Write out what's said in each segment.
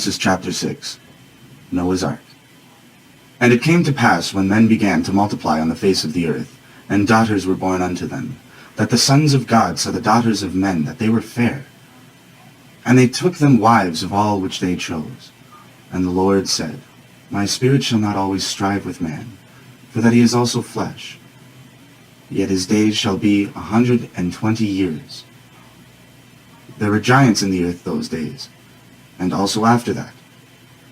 Genesis chapter 6, Noah's Ark. And it came to pass, when men began to multiply on the face of the earth, and daughters were born unto them, that the sons of God saw the daughters of men, that they were fair. And they took them wives of all which they chose. And the Lord said, My spirit shall not always strive with man, for that he is also flesh. Yet his days shall be 120 years. There were giants in the earth those days, and also after that,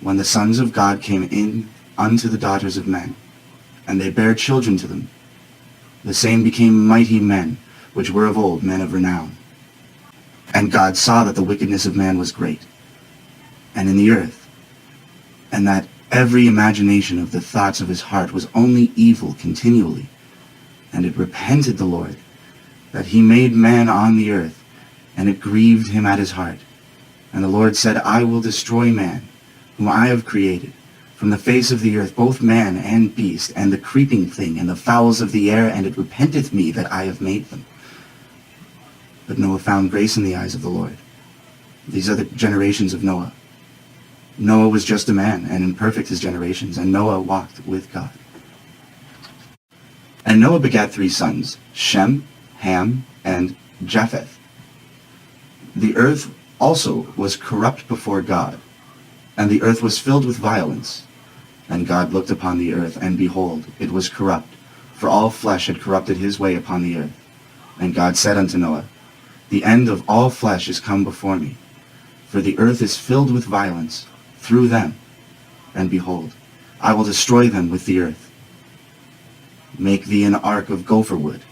when the sons of God came in unto the daughters of men, and they bare children to them. The same became mighty men, which were of old, men of renown. And God saw that the wickedness of man was great, and in the earth, and that every imagination of the thoughts of his heart was only evil continually. And it repented the Lord, that he made man on the earth, and it grieved him at his heart. And the Lord said, I will destroy man, whom I have created, from the face of the earth, both man and beast, and the creeping thing, and the fowls of the air, and it repenteth me that I have made them. But Noah found grace in the eyes of the Lord. These are the generations of Noah. Noah was just a man, and imperfect his generations, and Noah walked with God. And Noah begat 3 sons, Shem, Ham, and Japheth. The earth also was corrupt before God, and the earth was filled with violence. And God looked upon the earth, and behold, it was corrupt, for all flesh had corrupted his way upon the earth. And God said unto Noah, The end of all flesh is come before me, for the earth is filled with violence through them. And behold, I will destroy them with the earth. Make thee an ark of gopher wood.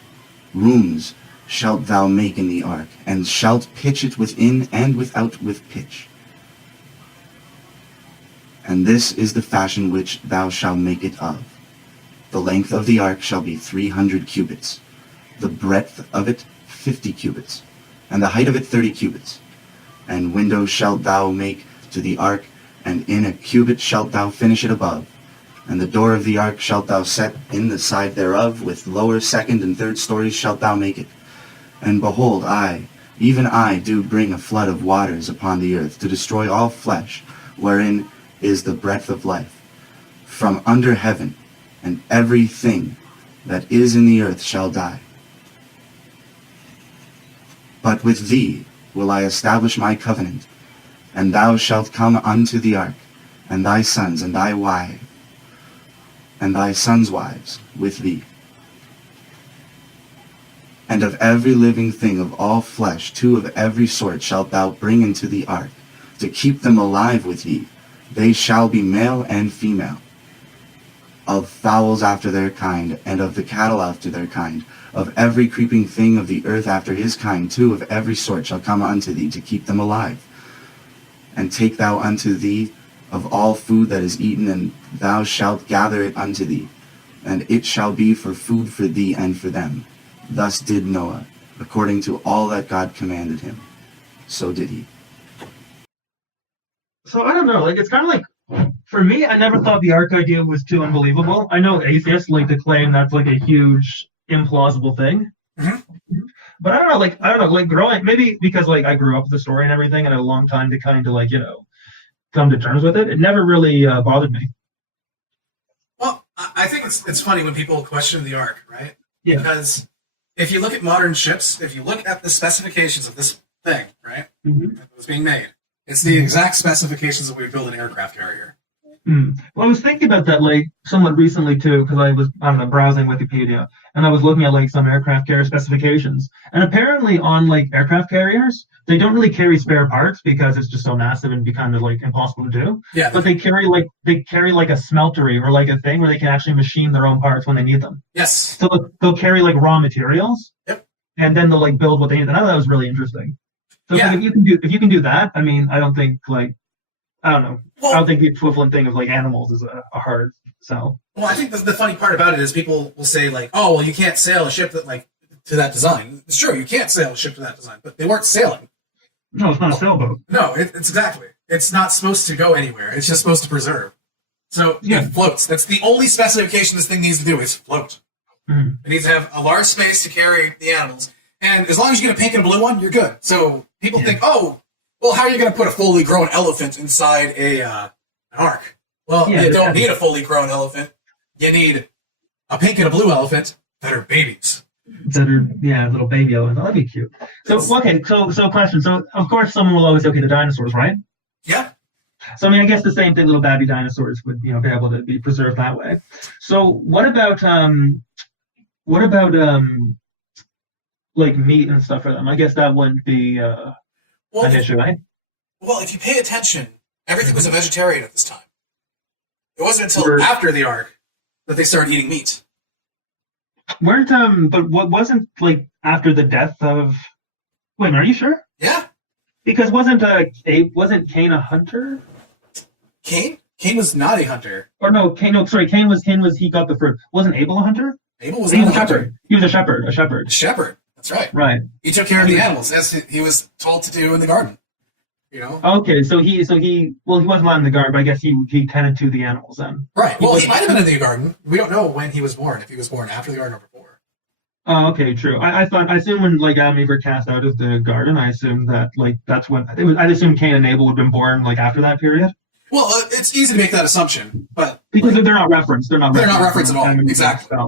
Rooms shalt thou make in the ark, and shalt pitch it within and without with pitch. And this is the fashion which thou shalt make it of. The length of the ark shall be 300 cubits, the breadth of it 50 cubits, and the height of it 30 cubits. And windows shalt thou make to the ark, and in a cubit shalt thou finish it above. And the door of the ark shalt thou set in the side thereof, with lower, second, and third stories shalt thou make it. And behold, I, even I, do bring a flood of waters upon the earth, to destroy all flesh, wherein is the breath of life, from under heaven, and every thing that is in the earth shall die. But with thee will I establish my covenant, and thou shalt come unto the ark, and thy sons, and thy wife, and thy sons' wives with thee. And of every living thing of all flesh 2 of every sort shalt thou bring into the ark, to keep them alive with thee. They shall be male and female. Of fowls after their kind, and of the cattle after their kind, of every creeping thing of the earth after his kind, 2 of every sort shall come unto thee, to keep them alive. And take thou unto thee of all food that is eaten, and thou shalt gather it unto thee, and it shall be for food for thee and for them. Thus did Noah, according to all that God commanded him. So did he. So I don't know, like, it's kind of like, for me, I never thought the ark idea was too unbelievable. I know atheists like to claim that's like a huge, implausible thing. Mm-hmm. But I don't know, like growing, maybe because like I grew up with the story and everything and had a long time to kind of like, come to terms with it. It never really bothered me. Well, I think it's funny when people question the ark, right? Yeah. Because if you look at modern ships, if you look at the specifications of this thing, right, that was being made, it's the exact specifications that we build an aircraft carrier. Well, I was thinking about that like somewhat recently too, because I was browsing Wikipedia and I was looking at like some aircraft carrier specifications, and apparently on like aircraft carriers they don't really carry spare parts because it's just so massive and be kind of like impossible to do. Yeah. But they carry like a smeltery or like a thing where they can actually machine their own parts when they need them. Yes. So they'll carry like raw materials. Yep. And then they'll like build what they need. And I thought that was really interesting. So yeah. like, if you can do that, I mean, I don't think like. I don't know. Well, I don't think the equivalent thing of like animals is a hard sell. Well, I think the funny part about it is people will say like, "Oh, well, you can't sail a ship that like to that design." It's true, you can't sail a ship to that design, but they weren't sailing. No, it's not a sailboat. No, it's exactly. It's not supposed to go anywhere. It's just supposed to preserve. So it floats. That's the only specification this thing needs to do is float. Mm-hmm. It needs to have a large space to carry the animals, and as long as you get a pink and a blue one, you're good. So people think, "Oh, Well, how are you going to put a fully grown elephant inside an ark? Well, you don't need a fully grown elephant. You need a pink and a blue elephant that are babies. That are, little baby elephants. That'd be cute. So, okay, so question. So, of course, someone will always say, okay, the dinosaurs, right? Yeah. So, I mean, I guess the same thing, little baby dinosaurs would, be able to be preserved that way. So, what about like meat and stuff for them? I guess that wouldn't be an issue, right? Well, if you pay attention, everything was a vegetarian at this time. It wasn't until after the ark that they started eating meat. But what wasn't like after the death of? Wait, are you sure? Yeah. Because wasn't Cain a hunter? Cain was not a hunter. Or no, Cain was he got the fruit. Wasn't Abel a hunter? Abel was not a hunter. He was a shepherd. A shepherd. That's right. Right. He took care of the animals as he was told to do in the garden. Okay, so he wasn't allowed in the garden, but I guess he tended to the animals then. Right. Well, he might have been in the garden. We don't know when he was born. If he was born after the garden or before. Oh, okay, true. I assumed when like Adam and Eve were cast out of the garden, I assumed that like that's when it was. I assumed Cain and Abel would have been born like after that period. Well, it's easy to make that assumption, but because they're not referenced. They're not referenced at all. Exactly.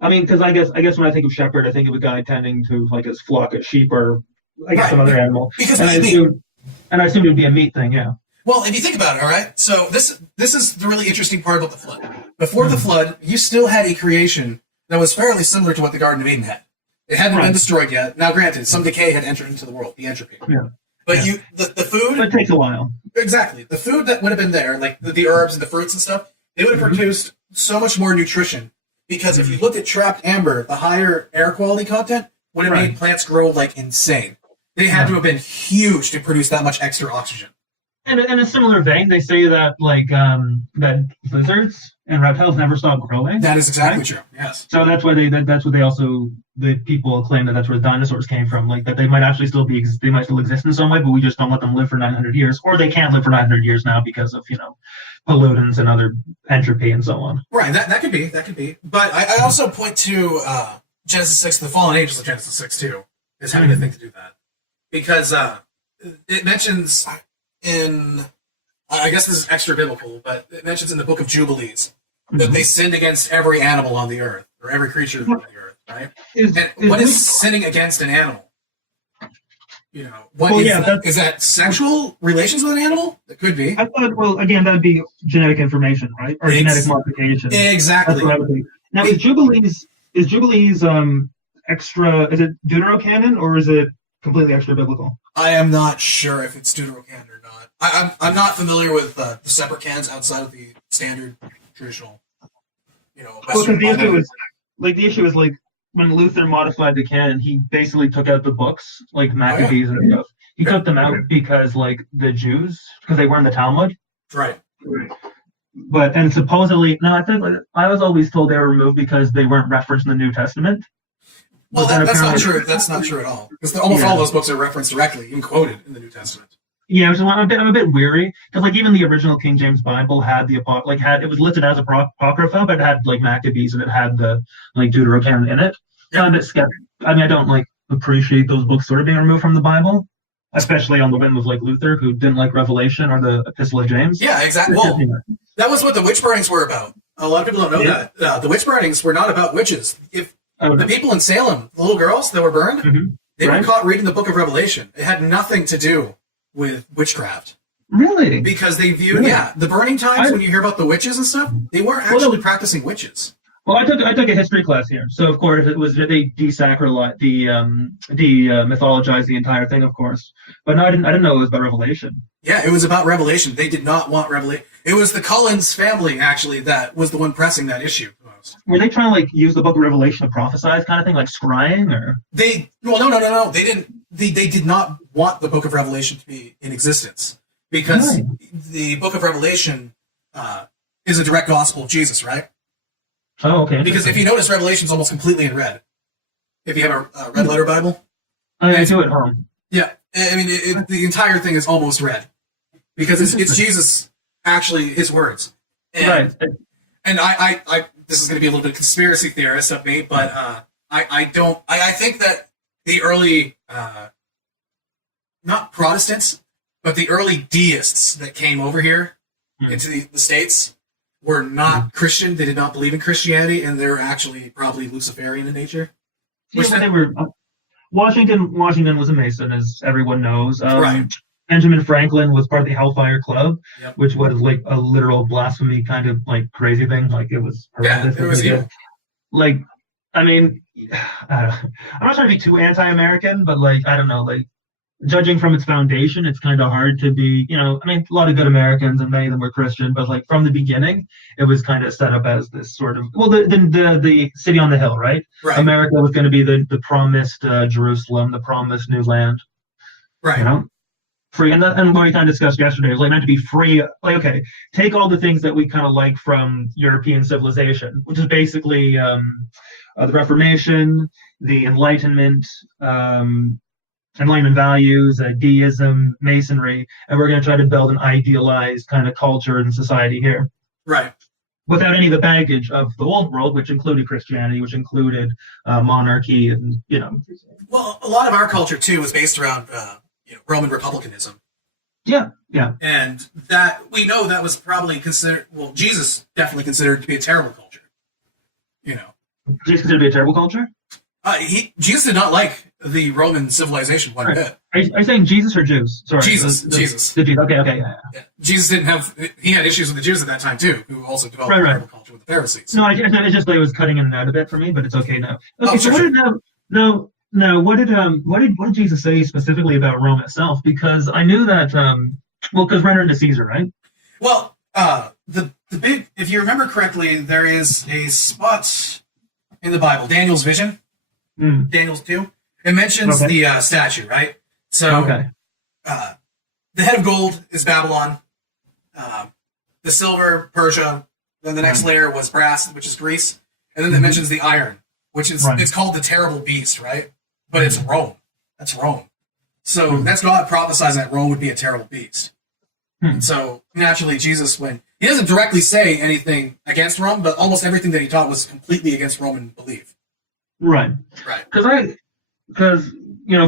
I mean, because I guess when I think of shepherd, I think of a guy tending to like his flock of sheep or I guess some other animal. Because I assumed it would be a meat thing, yeah. Well, if you think about it, all right. So this is the really interesting part about the flood. Before the flood, you still had a creation that was fairly similar to what the Garden of Eden had. It hadn't been destroyed yet. Now, granted, some decay had entered into the world, the entropy. Yeah. But the food. It takes a while. Exactly. The food that would have been there, like the herbs and the fruits and stuff, they would have produced so much more nutrition. Because if you looked at trapped amber, the higher air quality content would have made plants grow like insane. They had to have been huge to produce that much extra oxygen. And in a similar vein, they say that that lizards and reptiles never stop growing. That is exactly true. Yes. So that's why the people claim that's where the dinosaurs came from. Like that they might actually still exist in some way, but we just don't let them live for 900 years, or they can't live for 900 years now because of pollutants and other entropy and so on. Right. That could be. But I also point to Genesis 6, the fallen angels of Genesis 6 too, is having a thing to do that. Because it mentions in, I guess this is extra biblical, but it mentions in the book of Jubilees that they sinned against every animal on the earth, or every creature on the earth, right? What is sinning against an animal? Is that sexual relations with an animal? It could be. I thought, well, again, that would be genetic information, right? Or genetic modification. Exactly. Now, is Jubilees extra, is it Deuterocanon, or is it completely extra biblical? I am not sure if it's Deuterocanon or not. I'm not familiar with the separate canons outside of the standard traditional, Western. The issue is when Luther modified the canon, he basically took out the books like Maccabees and stuff. He took them out because the Jews, because they were in the Talmud. Right. And supposedly, no, I think I was always told they were removed because they weren't referenced in the New Testament. Well, that's not true. That's not true at all. Because almost all those books are referenced directly, even quoted in the New Testament. Yeah, I'm a bit weary because even the original King James Bible had it was listed as apocrypha, but it had Maccabees and it had the Deuterocanon in it. So I'm a bit skeptical. I mean, I don't appreciate those books sort of being removed from the Bible, especially on the whim of Luther, who didn't like Revelation or the Epistle of James. Yeah, exactly. Well, that was what the witch burnings were about. A lot of people don't know that. The witch burnings were not about witches. The people in Salem, the little girls that were burned, they were caught reading the book of Revelation. It had nothing to do with witchcraft. Really? Because they viewed, the burning times when you hear about the witches and stuff, they weren't actually practicing witches. Well, I took a history class here, so of course they desacralize mythologize the entire thing, of course. But no, I didn't know it was about Revelation. Yeah, it was about Revelation. They did not want Revelation. It was the Cullens family actually that was the one pressing that issue. Were they trying to use the book of Revelation to prophesize kind of thing, like scrying, or? No. They didn't. They did not want the book of Revelation to be in existence because the book of Revelation is a direct gospel of Jesus, right? Oh, okay. Because if you notice, Revelation is almost completely in red. If you have a red letter Bible, I do at home. Yeah, I mean the entire thing is almost red because it's Jesus actually his words. And I this is going to be a little bit conspiracy theorist of me, but I think that the early not Protestants, but the early deists that came over here into the States were not Christian. They did not believe in Christianity, and they're actually probably Luciferian in nature. Yeah, but they were. Washington was a Mason, as everyone knows. Right. Benjamin Franklin was part of the Hellfire Club, Yep. which was like a literal blasphemy kind of like crazy thing. Like it was horrendous. Yeah, it was evil. Like, I mean, I'm not trying to be too anti-American, but like, I don't know, like, judging from its foundation, it's kind of hard to be, I mean, a lot of good Americans and many of them were Christian, but like from the beginning, it was kind of set up as this sort of, well, the city on the hill, right? Right. America was going to be the promised Jerusalem, the promised new land. Right. Free. And what we kind of discussed yesterday was like meant to be free. Like, okay, take all the things that we kind of like from European civilization, which is basically the Reformation, the Enlightenment, Enlightenment values, deism, Masonry, and we're going to try to build an idealized kind of culture and society here. Right. Without any of the baggage of the old world, which included Christianity, which included monarchy, and Well, a lot of our culture too was based around Roman republicanism. Yeah. And that we know that was probably considered. Well, Jesus definitely considered to be a terrible culture. Jesus considered to be a terrible culture. Jesus did not like the Roman civilization one bit. Are you saying Jesus or Jews? Sorry. Jesus. The Jews. Okay, yeah. Jesus didn't have. He had issues with the Jews at that time too, who also developed a terrible culture with the Pharisees. No, it's just that it was cutting in and out a bit for me, but it's okay now. Okay, sure. What did Jesus say specifically about Rome itself? Because I knew that. Because render unto Caesar, right? Well, the big. If you remember correctly, there is a spot in the Bible, Daniel's vision. Daniel's 2. It mentions the statue, right? So, the head of gold is Babylon. The silver, Persia. Then the next layer was brass, which is Greece. And then it mentions the iron, which is it's called the terrible beast, right? But it's Rome. That's Rome. So that's God prophesizing that Rome would be a terrible beast. And so naturally, Jesus, when he doesn't directly say anything against Rome, but almost everything that he taught was completely against Roman belief. Right. Because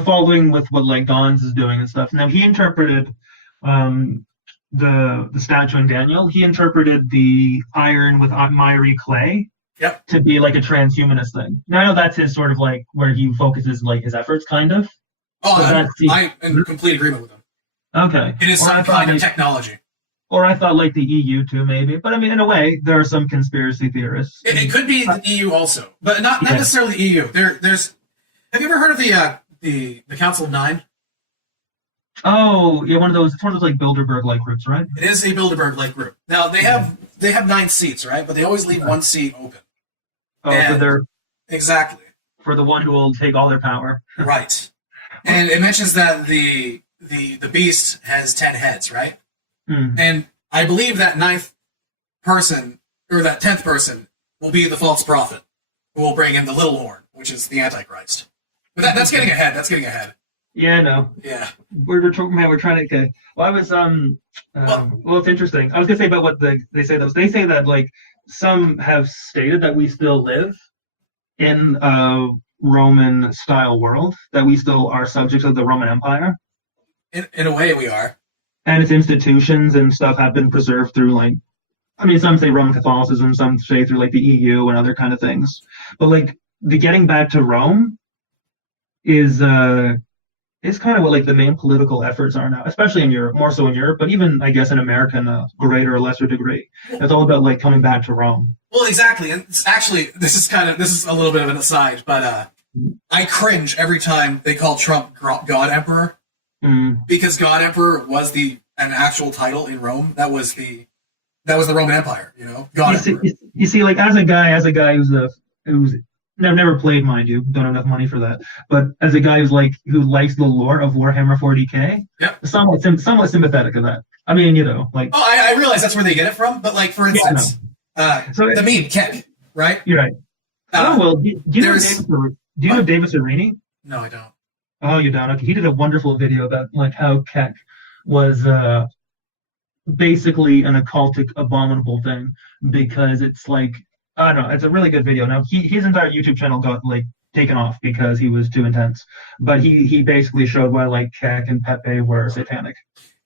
following with what like Gons is doing and stuff. Now he interpreted the statue in Daniel. He interpreted the iron with miry clay to be like a transhumanist thing. Now I know that's his sort of like where he focuses like his efforts, kind of. I'm in complete agreement with him. Okay. It is some kind of technology. Or I thought like the EU too, maybe. But I mean, in a way, there are some conspiracy theorists. It could be the EU also, but not necessarily the EU. There's. Have you ever heard of the Council of Nine? Oh, yeah, one of those. It's one of those like Bilderberg-like groups, right? It is a Bilderberg-like group. Now they have 9 seats, right? But they always leave one seat open. Exactly for the one who will take all their power. Right. And it mentions that the beast has 10 heads, right? And I believe that 9th person, or that 10th person, will be the false prophet, who will bring in the little horn, which is the Antichrist. But that's getting ahead. That's getting ahead. Yeah, I know. Yeah. We're trying to. Okay. Well, I was well, it's interesting. I was gonna say about what they say. They say that like some have stated that we still live in a Roman style world, that we still are subjects of the Roman Empire. In a way, we are. And its institutions and stuff have been preserved through like, I mean, some say Roman Catholicism, some say through like the EU and other kind of things. But like the getting back to Rome is kind of what like the main political efforts are now, especially in Europe, more so in Europe, but even I guess in America in a greater or lesser degree. It's all about like coming back to Rome. Well, exactly. And it's actually, this is a little bit of an aside, but I cringe every time they call Trump God Emperor. Because God Emperor was an actual title in Rome. That was the Roman Empire, God Emperor. You see, like as a guy who's never played, mind you, don't have enough money for that. But as a guy who likes the lore of Warhammer 40K, somewhat sympathetic of that. I mean, like. Oh, I realize that's where they get it from, but like for instance, the meme Keck, right? You're right. Do you know David Serini? No, I don't. Oh, you don't? Okay. He did a wonderful video about like how Keck was basically an occultic, abominable thing, because it's like, I don't know, it's a really good video. Now his entire YouTube channel got like taken off because he was too intense. But he basically showed why like Kek and Pepe were satanic.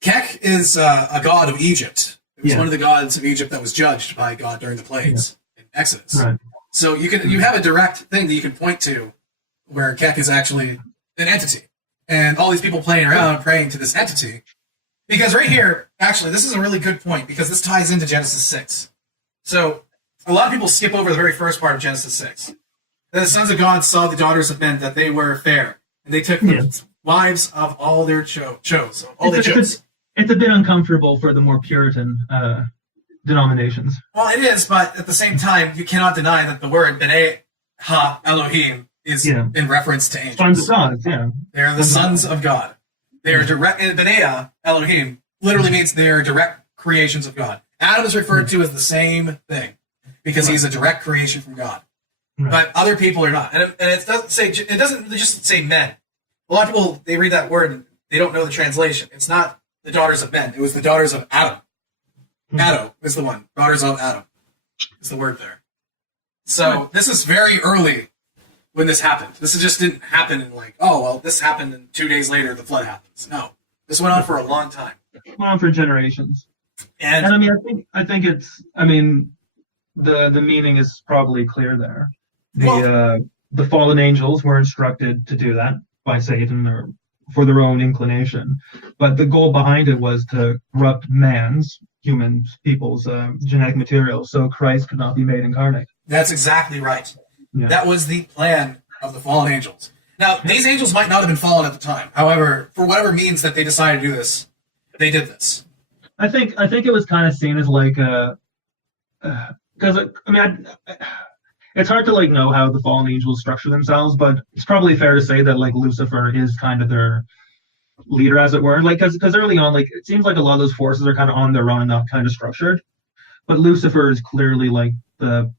Kek is a god of Egypt. It was Yeah. one of the gods of Egypt that was judged by God during the plagues in Exodus. Right. So you have a direct thing that you can point to where Kek is actually an entity. And all these people playing around praying to this entity. Because right here, actually, this is a really good point because this ties into Genesis 6. So a lot of people skip over the very first part of Genesis 6. That the sons of God saw the daughters of men, that they were fair. And they took the wives of all their chose. All they chose. It's a bit uncomfortable for the more Puritan denominations. Well, it is, but at the same time, you cannot deny that the word B'nai Ha Elohim is in reference to angels. Sons of God, yeah. They're the sons of God. They are direct. B'nai Elohim literally means they are direct creations of God. Adam is referred to as the same thing because he's a direct creation from God. Right. But other people are not, and it doesn't say. It doesn't just say men. A lot of people they read that word and they don't know the translation. It's not the daughters of men. It was the daughters of Adam. Adam is the one. Daughters of Adam is the word there. So this is very early when this happened. This just didn't happen in like, oh, well, this happened and 2 days later the flood happens. No. This went on for a long time. Went on for generations. And I mean, I think it's, I mean, the meaning is probably clear there. The fallen angels were instructed to do that by Satan or for their own inclination. But the goal behind it was to corrupt people's genetic material so Christ could not be made incarnate. that's exactly right. Yeah. That was the plan of the fallen angels. Now, these angels might not have been fallen at the time. However, for whatever means that they decided to do this, they did this. I think it was kind of seen as like because I mean, it's hard to like know how the fallen angels structure themselves, but it's probably fair to say that like Lucifer is kind of their leader, as it were. Like because early on, like it seems like a lot of those forces are kind of on their own, not kind of structured. But Lucifer is clearly like the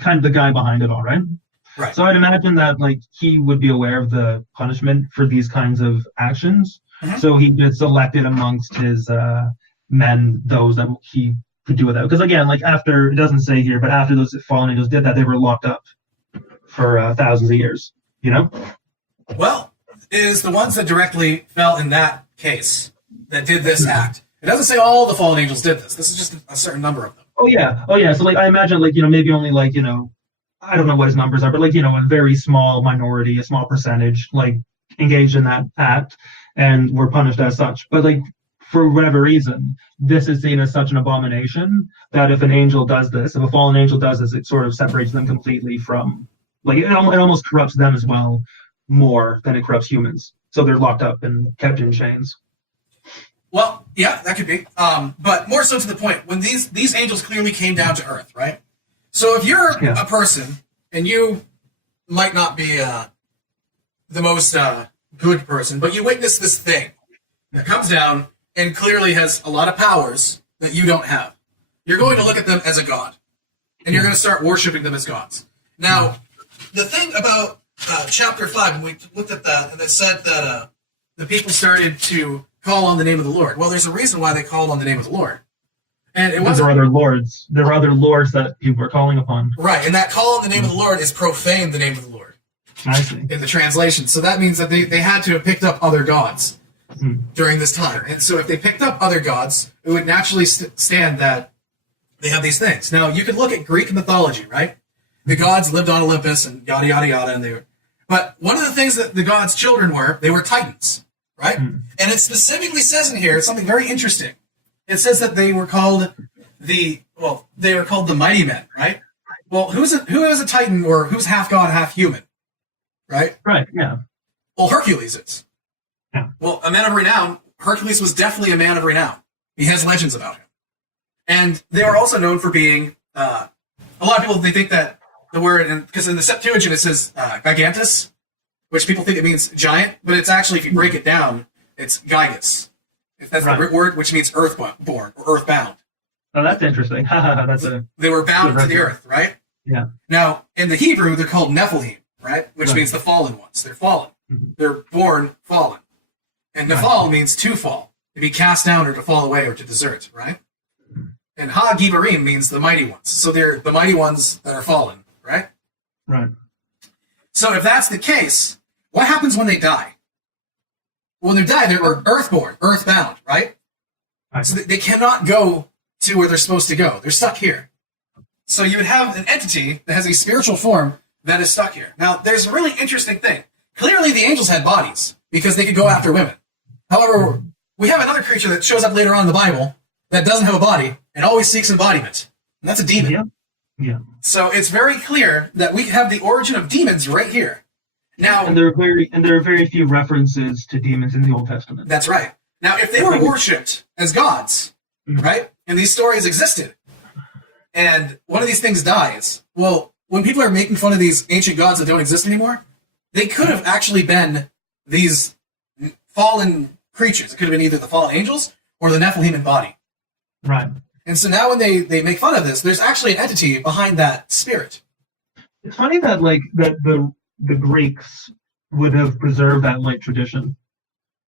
kind of the guy behind it all, right? Right. So I'd imagine that like he would be aware of the punishment for these kinds of actions. Mhm. So he gets selected amongst his men, those that he could do without. Because again, like after, it doesn't say here, but after those fallen angels did that, they were locked up for thousands of years, you know? Well, it is the ones that directly fell in that case that did this act. It doesn't say all the fallen angels did this. This is just a certain number of them. Oh yeah. So like I imagine like, you know, maybe only like, you know, I don't know what his numbers are, but like, you know, a very small minority, a small percentage, like engaged in that act and were punished as such. But like for whatever reason, this is seen as such an abomination that if an angel does this, if a fallen angel does this, it sort of separates them completely from, like it almost corrupts them as well more than it corrupts humans. So they're locked up and kept in chains. Well, yeah, that could be. But more so to the point, when these angels clearly came down to earth, right? So if you're a person and you might not be the most good person, but you witness this thing that comes down and clearly has a lot of powers that you don't have, you're going to look at them as a god. And you're going to start worshiping them as gods. Now, the thing about chapter 5, when we looked at that, and it said that the people started to call on the name of the Lord. Well, there's a reason why they called on the name of the Lord. And it wasn't... There were other lords. There were other lords that people were calling upon. Right, and that call on the name of the Lord is profane the name of the Lord. I see. In the translation. So that means that they had to have picked up other gods during this time. And so if they picked up other gods, it would naturally stand that they have these things. Now, you can look at Greek mythology, right? The gods lived on Olympus and yada, yada, yada. And they were... But one of the things that the gods' children were, they were titans, right? And it specifically says in here something very interesting. It says that they were called the mighty men, right? Well, who is a titan, or who's half god, half human, right? Right, yeah. Well, Hercules is. Yeah. Well, a man of renown. Hercules was definitely a man of renown. He has legends about him. And they are also known for being, a lot of people, they think that the word, because in the Septuagint it says gigantus, which people think it means giant, but it's actually, if you break it down, it's gigas. If that's the word, which means earthborn or earthbound. Oh, that's interesting. They were bound to the earth, right? Yeah. Now, in the Hebrew, they're called Nephilim, right? Which means the fallen ones. They're fallen. Mm-hmm. They're born fallen. And Nephal means to fall, to be cast down or to fall away or to desert, right? And Ha Gibarim means the mighty ones. So they're the mighty ones that are fallen, right? Right. So if that's the case, what happens when they die? When they die, they're earthborn, earthbound, right? So they cannot go to where they're supposed to go. They're stuck here. So you would have an entity that has a spiritual form that is stuck here. Now, there's a really interesting thing. Clearly, the angels had bodies because they could go after women. However, we have another creature that shows up later on in the Bible that doesn't have a body and always seeks embodiment. And that's a demon. Yeah. So it's very clear that we have the origin of demons right here. Now, and there are very few references to demons in the Old Testament. That's right. Now, if they were worshipped as gods, right, and these stories existed, and one of these things dies, well, when people are making fun of these ancient gods that don't exist anymore, they could have actually been these fallen creatures. It could have been either the fallen angels or the Nephilim in body. Right. And so now when they make fun of this, there's actually an entity behind that spirit. It's funny that the Greeks would have preserved that tradition.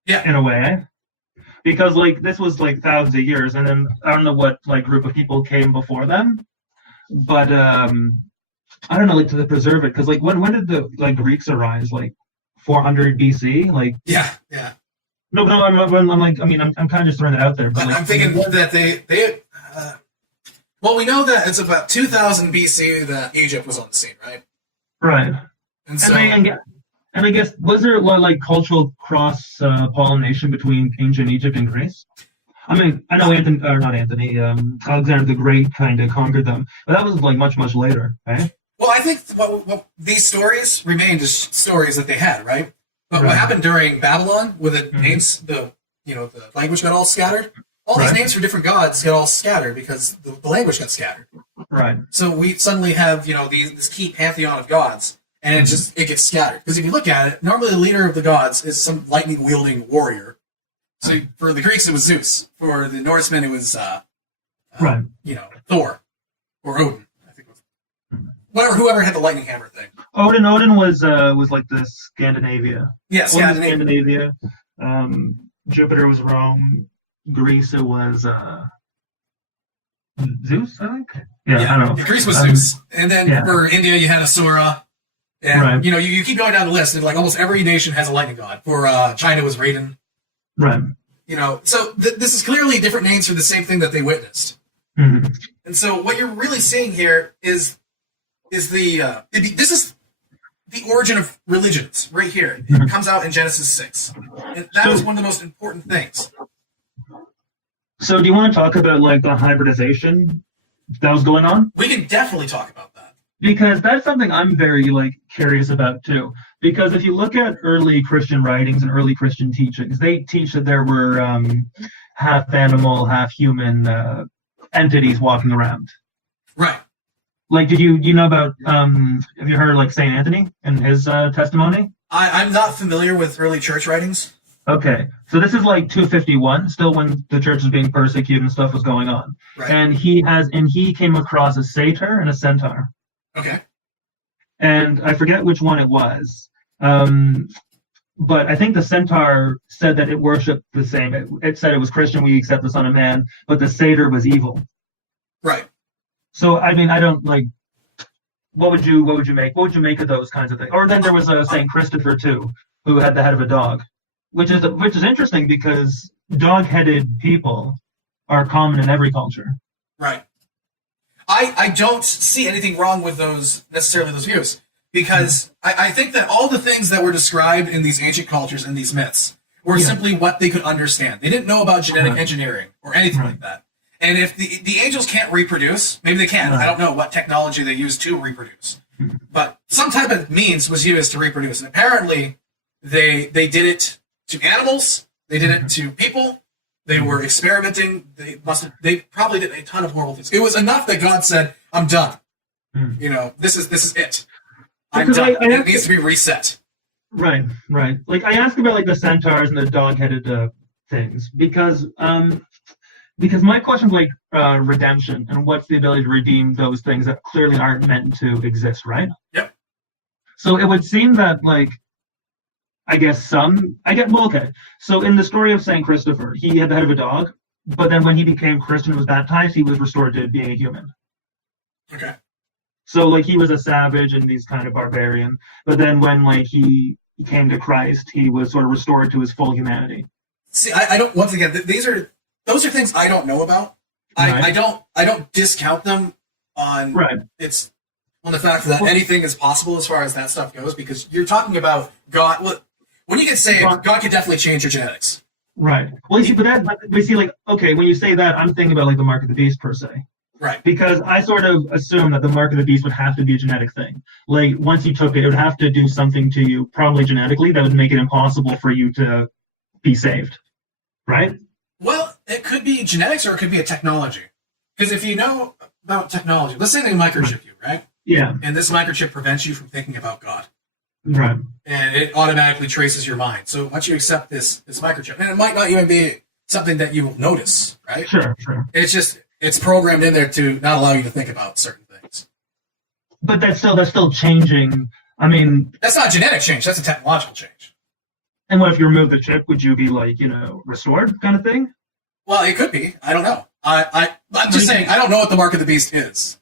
Yeah. In a way. Because this was thousands of years, and then I don't know what group of people came before them, but I don't know to preserve it, because when did the Greeks arise? 400 BC? Yeah. No, I'm kind of just throwing it out there. But I'm thinking that they well, we know that it's about 2000 BC that Egypt was on the scene, right? Right. And so, and I guess, was there a lot of cultural cross pollination between ancient Egypt and Greece? I mean, I know Alexander the Great kind of conquered them, but that was much later, right? Well, I think these stories remained as stories that they had, right? But what happened during Babylon, where the names, the language got all scattered, all these names for different gods got all scattered because the language got scattered. Right. So we suddenly have this key pantheon of gods. And it gets scattered. Because if you look at it, normally the leader of the gods is some lightning-wielding warrior. So for the Greeks, it was Zeus. For the Norsemen, it was, Thor. Or Odin, I think it was. Whoever had the lightning hammer thing. Odin was the Scandinavia. Yeah, Scandinavia. Jupiter was Rome. Greece, it was Zeus, I think? Yeah, I don't know. Greece was Zeus. And then for India, you had Asura. And, you keep going down the list, and almost every nation has a lightning god. For China was Raiden. Right. So this is clearly different names for the same thing that they witnessed. Mm-hmm. And so what you're really seeing here is this is the origin of religions right here. It comes out in Genesis 6. And that is one of the most important things. So do you want to talk about the hybridization that was going on? We can definitely talk about that. Because that's something I'm very curious about too. Because if you look at early Christian writings and early Christian teachings, they teach that there were half animal, half human entities walking around. Right. Did you know about? Have you heard Saint Anthony and his testimony? I'm not familiar with early church writings. Okay, so this is 251, still when the church was being persecuted and stuff was going on. Right. And he came across a satyr and a centaur. Okay. And I forget which one it was. But I think the centaur said that it worshipped the same. It said it was Christian, we accept the Son of Man, but the satyr was evil. Right. So, I mean, I don't what would you make? What would you make of those kinds of things? Or then there was Saint Christopher too, who had the head of a dog, which is interesting because dog-headed people are common in every culture. Right. I don't see anything wrong with those views, because I think that all the things that were described in these ancient cultures and these myths were simply what they could understand. They didn't know about genetic engineering or anything like that. And if the angels can't reproduce, maybe they can. I don't know what technology they use to reproduce. But some type of means was used to reproduce. And apparently they did it to animals, they did it to people. They were experimenting. They probably did a ton of horrible things. It was enough that God said, "I'm done. This is it. I'm done. It needs to be reset." Right. I asked about the centaurs and the dog-headed things because my question is redemption and what's the ability to redeem those things that clearly aren't meant to exist, right? Yep. So it would seem that okay. So in the story of Saint Christopher, he had the head of a dog, but then when he became Christian and was baptized, he was restored to being a human. Okay. So like he was a savage and he's kind of barbarian, but then when like he came to Christ, he was sort of restored to his full humanity. See, I don't. Once again, those are things I don't know about. Right. I don't discount them on Right. it's on the fact that anything is possible as far as that stuff goes, because you're talking about God. Well, when you get saved, God can definitely change your genetics. Right. Well, you see, but we see, like, okay, when you say that, I'm thinking about like the mark of the beast per se. Right. Because I sort of assume that the mark of the beast would have to be a genetic thing. Like once you took it, it would have to do something to you, probably genetically, that would make it impossible for you to be saved. Right? Well, it could be genetics or it could be a technology. Because if you know about technology, let's say they microchip you, right? Yeah. And this microchip prevents you from thinking about God. Right. And it automatically traces your mind. So once you accept this microchip, and it might not even be something that you will notice, right? Sure. It's programmed in there to not allow you to think about certain things. But that's still changing. I mean, that's not a genetic change. That's a technological change. And what if you remove the chip? Would you be like, restored kind of thing? Well, it could be. I don't know. I'm just saying. I don't know what the mark of the beast is.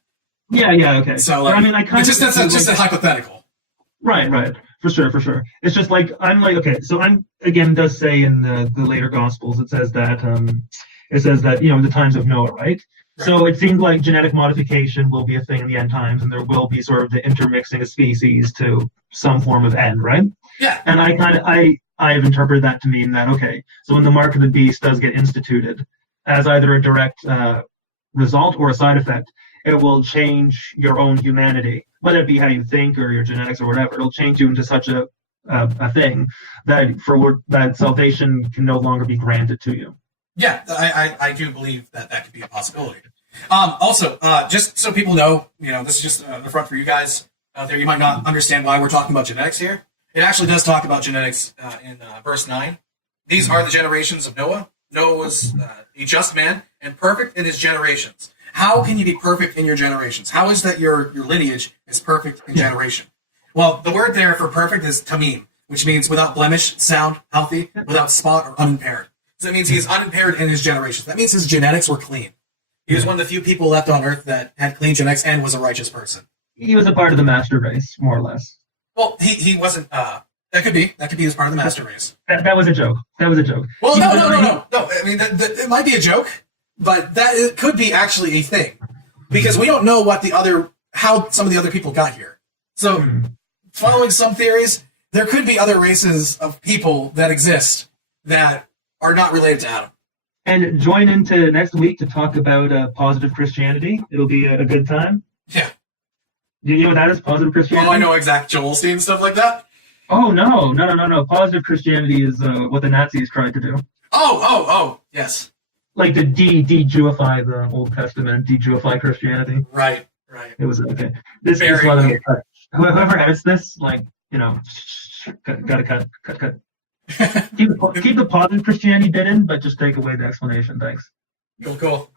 Yeah. Okay. So, like, I mean, that's just a hypothetical. Right. For sure. It's just like I'm like, okay. So I'm again does say in the later Gospels it says that the times of Noah, right? So it seems like genetic modification will be a thing in the end times, and there will be sort of the intermixing of species to some form of end, right? Yeah. And I have interpreted that to mean that, okay, so when the mark of the beast does get instituted as either a direct result or a side effect, it will change your own humanity, whether it be how you think or your genetics or whatever. It'll change you into such a thing that salvation can no longer be granted to you. Yeah, I do believe that could be a possibility. Also, just so people know, this is just the front for you guys out there. You might not understand why we're talking about genetics here. It actually does talk about genetics in verse 9. These are the generations of Noah. Noah was a just man and perfect in his generations. How can you be perfect in your generations? How is that your lineage is perfect in generation? Well, the word there for perfect is tamim, which means without blemish, sound, healthy, without spot, or unimpaired. So that means he is unimpaired in his generations. That means his genetics were clean. He was one of the few people left on Earth that had clean genetics and was a righteous person. He was a part of the master race, more or less. Well, he wasn't. That could be as part of the master race. That was a joke. Well, no. I mean, it might be a joke, but it could be actually a thing, because we don't know how some of the other people got here. So, following some theories, there could be other races of people that exist that are not related to Adam. And join into next week to talk about positive Christianity. It'll be a good time. Yeah. Do you know what that is, positive Christianity? Oh, I know exact Joel Osteen and stuff like that. Oh, no. Positive Christianity is what the Nazis tried to do. Oh, yes. Like to de-Jewify the Old Testament, de-Jewify Christianity. Right. It was okay. This is one of the whoever edits this, gotta cut. keep the positive Christianity bit in, but just take away the explanation. Thanks. Cool.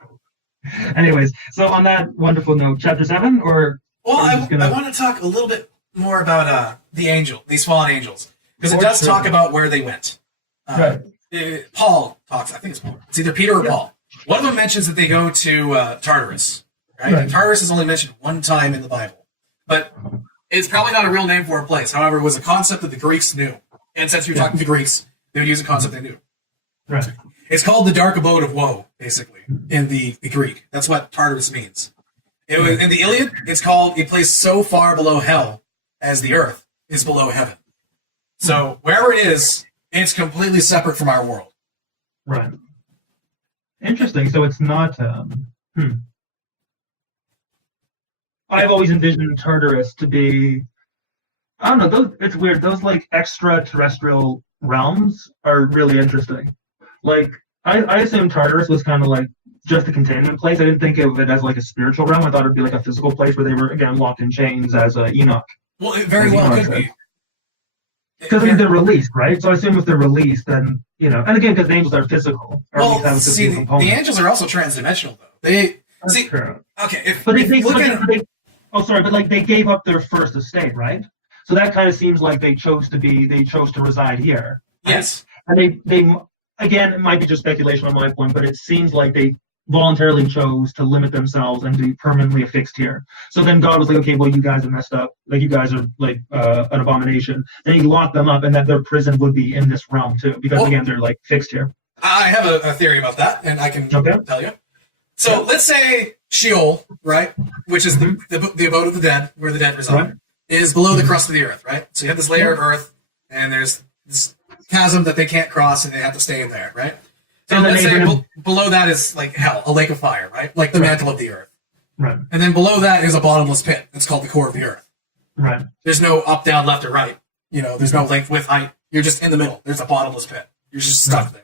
Anyways, so on that wonderful note, chapter 7, or... Well, I want to talk a little bit more about these fallen angels, because it does talk about where they went. Right. Paul talks, I think it's Paul. It's either Peter or Paul. One of them mentions that they go to Tartarus. Right? And Tartarus is only mentioned one time in the Bible. But it's probably not a real name for a place. However, it was a concept that the Greeks knew. And since you're talking to Greeks, they would use a concept they knew. Right. It's called the dark abode of woe, basically, in the Greek. That's what Tartarus means. In the Iliad, it's called a place so far below hell as the earth is below heaven. So wherever it is, it's completely separate from our world. Right. Interesting. So it's not... I've always envisioned Tartarus to be... I don't know, it's weird. Those extraterrestrial realms are really interesting. I assumed Tartarus was kind of just a containment place. I didn't think of it as a spiritual realm. I thought it'd be a physical place where they were, again, locked in chains as Enoch. Well, it very well could be. Because they're released, right? So I assume if they're released, then, and again, because the angels are physical. Well, see, the angels are also transdimensional, though. Okay, but they gave up their first estate, right? So that kind of seems like they chose to reside here. Yes. And they again, it might be just speculation on my point, but it seems like they voluntarily chose to limit themselves and be permanently affixed here. So then God was like, okay, well, you guys are messed up. Like, you guys are like an abomination. Then he locked them up, and that their prison would be in this realm too, because again, they're like fixed here. I have a theory about that, and I can tell you. So let's say Sheol, right, which is the abode of the dead, where the dead reside, is below the crust of the earth, right? So you have this layer of earth, and there's this chasm that they can't cross, and they have to stay in there, right? So let's say below that is like hell, a lake of fire, right? Like the mantle of the earth. Right. And then below that is a bottomless pit. It's called the core of the earth. Right. There's no up, down, left, or right. You know, there's no length, width, height. You're just in the middle. There's a bottomless pit. You're just stuck there.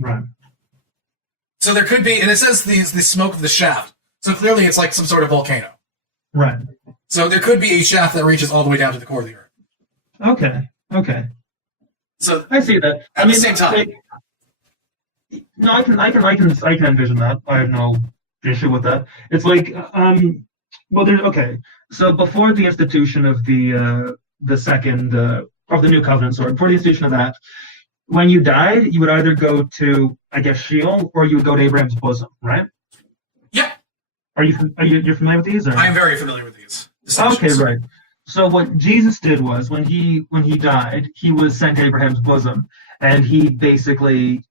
Right. So there could be, and it says the smoke of the shaft. So clearly it's like some sort of volcano. Right. So there could be a shaft that reaches all the way down to the core of the earth. Okay. So I see that. At the same time. No, I can envision that. I have no issue with that. It's like, So before the institution of the second of the new covenant, before the institution of that, when you died, you would either go to, I guess, Sheol, or you would go to Abraham's bosom, right? Yeah. You're familiar with these? Or? I'm very familiar with these. Okay, right. So what Jesus did was when he died, he was sent to Abraham's bosom, and he basically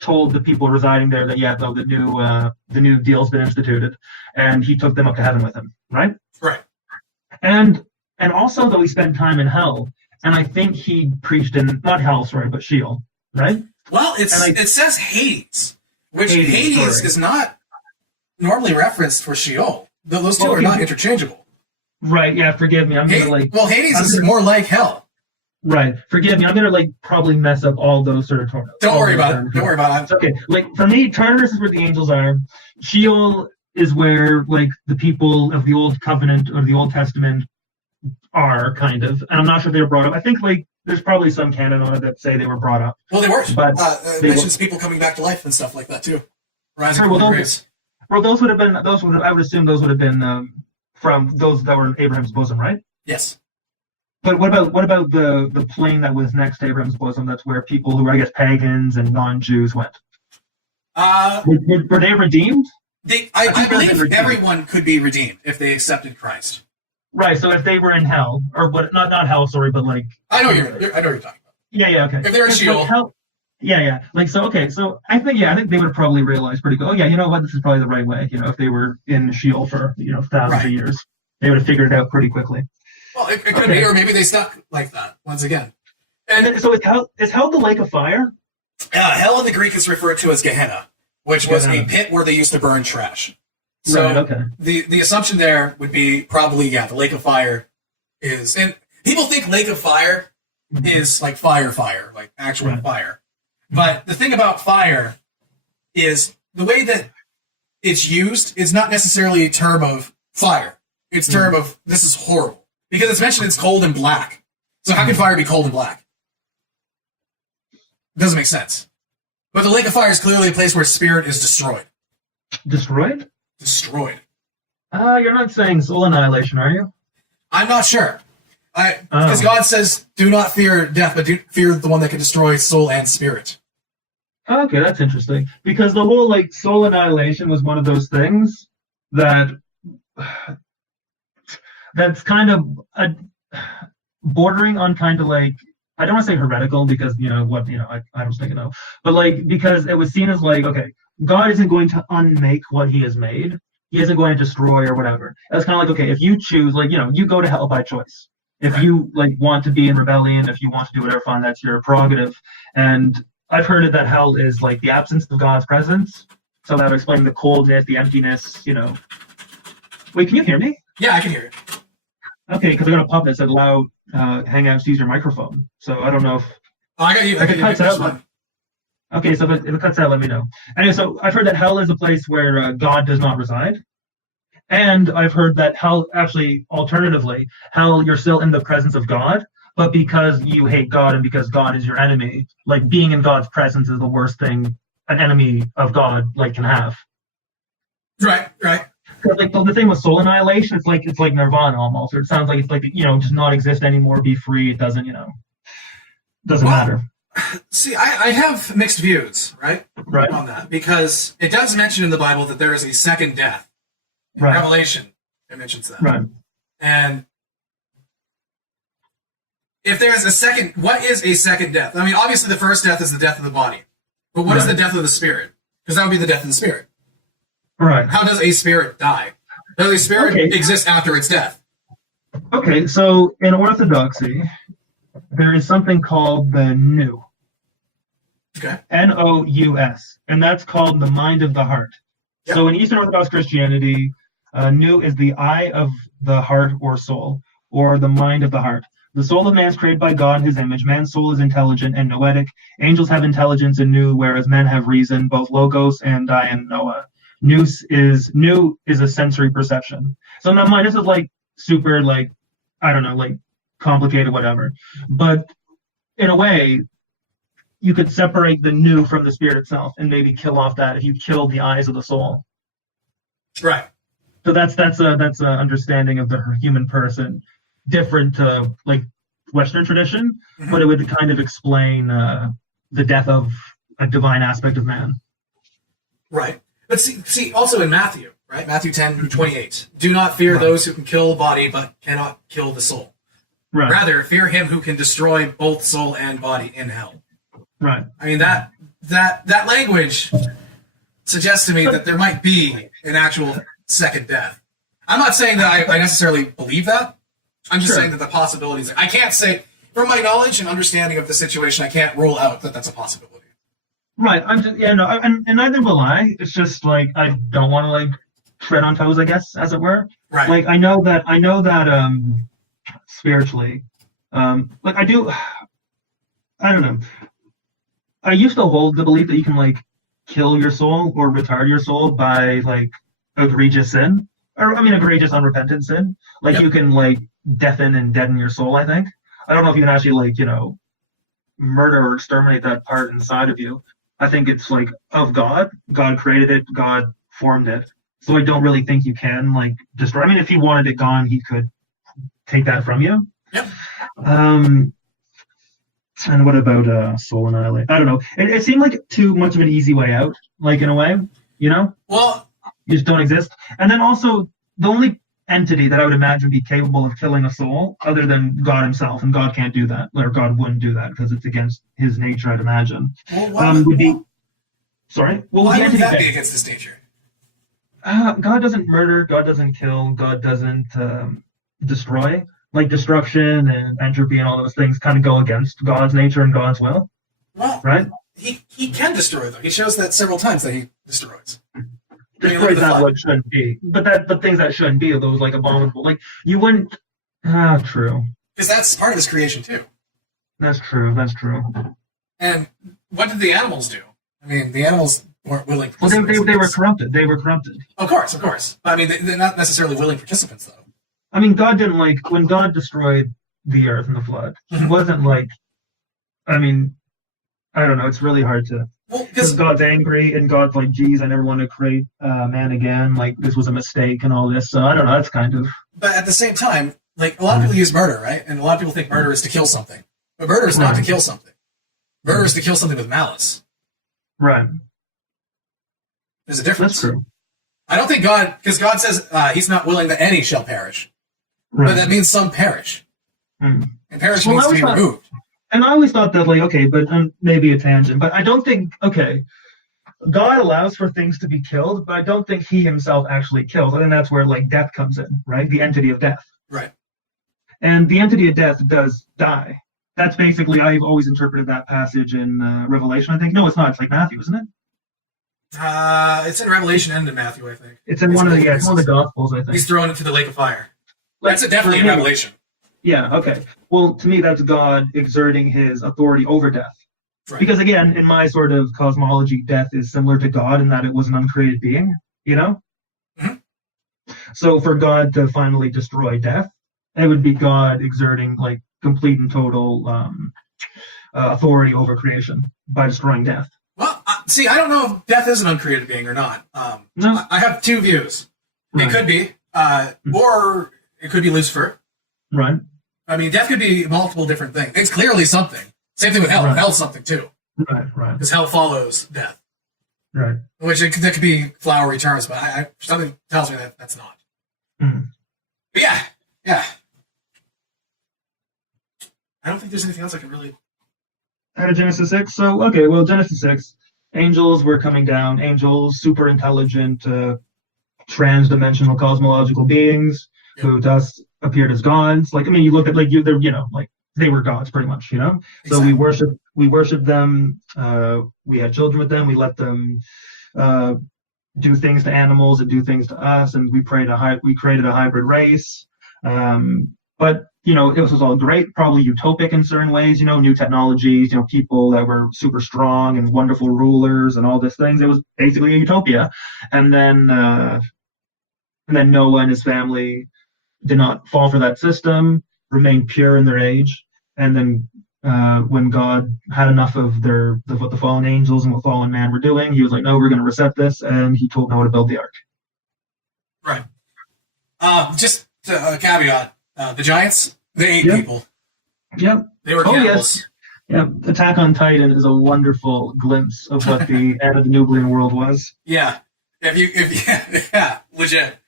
told the people residing there that the new deal's been instituted, and he took them up to heaven with him, right? Right. And also though he spent time in hell, and I think he preached in not hell, but Sheol, right? Well, it says Hades, which Hades is not normally referenced for Sheol. Those two are not interchangeable. Right, yeah, forgive me. Hades is more like hell. Right. Forgive me. I'm gonna probably mess up all those sort of terms. Don't worry about it. Don't worry about it. It's okay. Like for me, Tartarus is where the angels are. Sheol is where the people of the Old Covenant or the Old Testament are, kind of. And I'm not sure they were brought up. I think there's probably some canon on it that say they were brought up. Well, they weren't. But it mentions people coming back to life and stuff like that too. Rising from the graves. Well, I would assume those would have been from those that were in Abraham's bosom, right? Yes. But what about the plane that was next to Abraham's bosom? That's where people who were, I guess, pagans and non-Jews went. Were they redeemed? I believe everyone could be redeemed if they accepted Christ. Right. So if they were in hell, or what? Not hell. Sorry, but I know what you're talking about. Yeah. Okay. If they're in Sheol. Yeah. So I think they would have probably realized pretty good. Oh yeah, you know what? This is probably the right way. If they were in Sheol for thousands of years, they would have figured it out pretty quickly. Well, it could be, or maybe they stuck like that once again. And so is hell the lake of fire? Hell in the Greek is referred to as Gehenna, which was a pit where they used to burn trash. So right, okay. The assumption there would be probably the lake of fire is, and people think lake of fire is like fire, like actual fire. But the thing about fire is the way that it's used is not necessarily a term of fire. It's a term of this is horrible. Because it's mentioned it's cold and black. So how can fire be cold and black? It doesn't make sense. But the lake of fire is clearly a place where spirit is destroyed. Destroyed? Destroyed. You're not saying soul annihilation, are you? I'm not sure. Because God says, do not fear death, but do fear the one that can destroy soul and spirit. Okay, that's interesting. Because the whole soul annihilation was one of those things that that's kind of bordering on kind of I don't want to say heretical because I don't think know, but because it was seen as okay, God isn't going to unmake what He has made. He isn't going to destroy or whatever. It's kind of okay, if you choose, you go to hell by choice. If you want to be in rebellion, if you want to do whatever, fine, that's your prerogative. And I've heard it that hell is the absence of God's presence. So that would explain the coldness, the emptiness. Wait, can you hear me? Yeah, I can hear you. Okay, because I got a pop that said loud Hangouts use your microphone. So I don't know if... Oh, I got you. If it cuts out, okay, so if it cuts out, let me know. Anyway, so I've heard that hell is a place where God does not reside. And I've heard that hell, actually, alternatively, hell, you're still in the presence of God, but because you hate God and because God is your enemy, being in God's presence is the worst thing an enemy of God can have. Right. Because the thing with soul annihilation, it's like Nirvana almost, or it sounds like it's just not exist anymore, be free. It doesn't matter. See, I have mixed views, right? Right. On that, because it does mention in the Bible that there is a second death. In Right. Revelation, it mentions that. Right. And if there is a second, what is a second death? I mean, obviously the first death is the death of the body. But what is the death of the spirit? Because that would be the death of the spirit. Right. How does a spirit die? Does a spirit exist after its death? Okay, so in Orthodoxy, there is something called the nous. Okay. Nous, and that's called the mind of the heart. Yep. So in Eastern Orthodox Christianity, nous is the eye of the heart or soul, or the mind of the heart. The soul of man is created by God in his image. Man's soul is intelligent and noetic. Angels have intelligence and nous, whereas men have reason, both logos and noah. Nous is a sensory perception. So now mine, this is like super, like, I don't know, like complicated, whatever. But in a way, you could separate the nous from the spirit itself and maybe kill off that if you killed the eyes of the soul. Right. So that's a understanding of the human person, different to like Western tradition, but it would kind of explain the death of a divine aspect of man. Right. But see, also in Matthew, right? Matthew 10:28. Do not fear those who can kill the body, but cannot kill the soul. Right. Rather, fear him who can destroy both soul and body in hell. Right. I mean, that language suggests to me that there might be an actual second death. I'm not saying that I necessarily believe that. I'm just saying that the possibilities. I can't say, from my knowledge and understanding of the situation, I can't rule out that that's a possibility. Right. I'm just and neither will I. It's just like I don't want to like tread on toes, I guess, as it were. Right. Like I know that spiritually, like I do. I don't know. I used to hold the belief that you can like kill your soul or retard your soul by like egregious sin, or I mean egregious unrepentant sin. Like you can like deafen and deaden your soul. I think. I don't know if you can actually like murder or exterminate that part inside of you. I think it's like of God. God created it. God formed it. So I don't really think you can like destroy. I mean, if he wanted it gone, he could take that from you. Yep. And what about soul annihilate? I don't know. It seemed like too much of an easy way out, like in a way, Well, you just don't exist. And then also the only entity that I would imagine be capable of killing a soul, other than God himself, and God can't do that, or God wouldn't do that because it's against his nature, I'd imagine. Well, would be. Sorry. Well, why the would entity that be against his nature? God doesn't murder. God doesn't kill. God doesn't destroy. Like destruction and entropy and all those things kind of go against God's nature and God's will. Well, right? He can destroy though. He shows that several times that he destroys. Destroys not what shouldn't be, but things that shouldn't be, those like abominable. Like you wouldn't. True. Because that's part of his creation too. That's true. That's true. And what did the animals do? I mean, the animals weren't willing Well, participants. they were corrupted. They were corrupted. Of course. I mean, they're not necessarily willing participants though. I mean, God didn't like when God destroyed the earth in the flood. He wasn't like. I mean, I don't know. It's really hard to. Well, because God's angry and God's like, geez, I never want to create man again. Like this was a mistake and all this. So I don't know. That's kind of. But at the same time, like a lot of people use murder, right? And a lot of people think murder is to kill something, but murder is not to kill something. Murder is to kill something with malice. Right. There's a difference. That's true. I don't think God, because God says He's not willing that any shall perish. Right. But that means some perish. And perish Well, means I to be always removed. And I always thought that, like, okay, but maybe a tangent, but I don't think, okay, God allows for things to be killed, but I don't think he himself actually kills. I think that's where, like, death comes in, right? The entity of death. Right. And the entity of death does die. That's basically, I've always interpreted that passage in Revelation, I think. No, it's not. It's like Matthew, isn't it? It's in Revelation and in Matthew, I think. It's in one of the Gospels, I think. He's thrown into the lake of fire. Like, That's definitely in Revelation. Yeah, okay. Well, to me, that's God exerting his authority over death. Right. Because again, in my sort of cosmology, death is similar to God in that it was an uncreated being, Mm-hmm. So for God to finally destroy death, it would be God exerting like complete and total authority over creation by destroying death. Well, see, I don't know if death is an uncreated being or not. No. I have two views. Right. It could be, or it could be Lucifer. Right. I mean, death could be multiple different things. It's clearly something. Same thing with hell. Right. Hell's something too, Right. because hell follows death. Right. Which that could be flowery terms, but something tells me that that's not. Mhm. But yeah. I don't think there's anything else I can really. Out of Genesis 6. So, okay, well, Genesis 6, angels were coming down. Angels, super intelligent, trans-dimensional cosmological beings who thus appeared as gods. Like, I mean, you look at like they're like they were gods pretty much, So Exactly. we worship them. We had children with them. We let them do things to animals and do things to us, and we created a hybrid race. But it was all great, probably utopic in certain ways. New technologies, people that were super strong and wonderful rulers and all these things. It was basically a utopia. And then Noah and his family did not fall for that system, remained pure in their age. And then when God had enough of what the fallen angels and what fallen man were doing, he was like, no, we're going to reset this. And he told Noah to build the ark. Right. Just a caveat. The giants, they ate people. Yep. They were cannibals. Yes. Yeah, Attack on Titan is a wonderful glimpse of what the antediluvian world was. Yeah. Legit.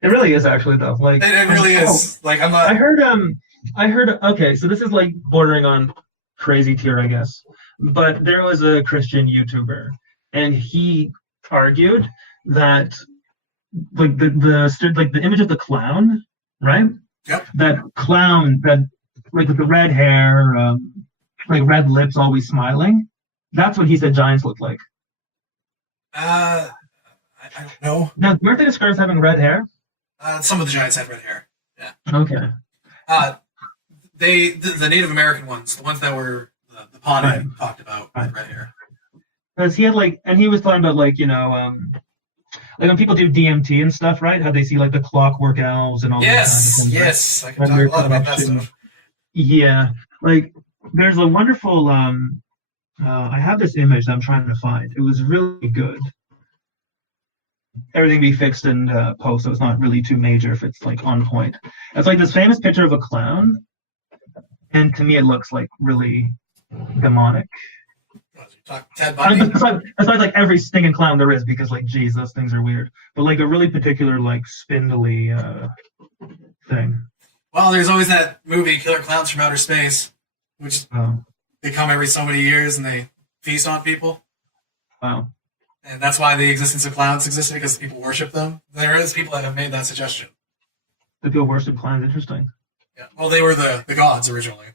It really is actually though. Like it really is. Like I'm not. I heard. Okay, so this is like bordering on crazy tier, I guess. But there was a Christian YouTuber, and he argued that like the image of the clown, right? Yep. That clown that like with the red hair, like red lips, always smiling. That's what he said giants look like. I don't know. Now, weren't they described as having red hair? Some of the giants had red hair. Yeah. Okay. The Native American ones, the ones that were the Pawnee talked about with red hair. Because he had and he was talking about like when people do DMT and stuff, right? How they see like the clockwork elves and all that kind of things. Yes, I can talk a lot about that stuff. Yeah, like there's a wonderful. I have this image that I'm trying to find. It was really good. Everything be fixed in post, so it's not really too major if it's like on point. It's like this famous picture of a clown, and to me it looks like really demonic. Ted Bundy? Besides like every stinking clown there is, because like, geez, those things are weird. But like a really particular like spindly thing. Well, there's always that movie, Killer Clowns from Outer Space, which they come every so many years and they feast on people. Wow. And that's why the existence of clowns existed, because people worship them. There is people that have made that suggestion. The people worship clowns, interesting. Yeah. Well, they were the gods originally.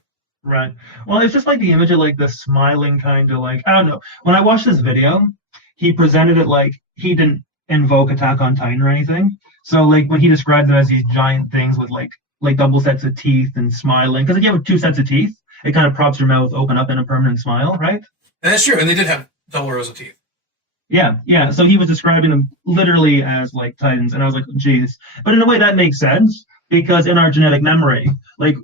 Right. Well, it's just like the image of like the smiling kind of like, I don't know. When I watched this video, he presented it like he didn't invoke Attack on Titan or anything. So like when he described them as these giant things with like double sets of teeth and smiling, because if you have 2 sets of teeth, it kind of props your mouth open up in a permanent smile, right? And that's true. And they did have double rows of teeth. Yeah. So he was describing them literally as like titans, and I was like, geez. But in a way that makes sense, because in our genetic memory, like,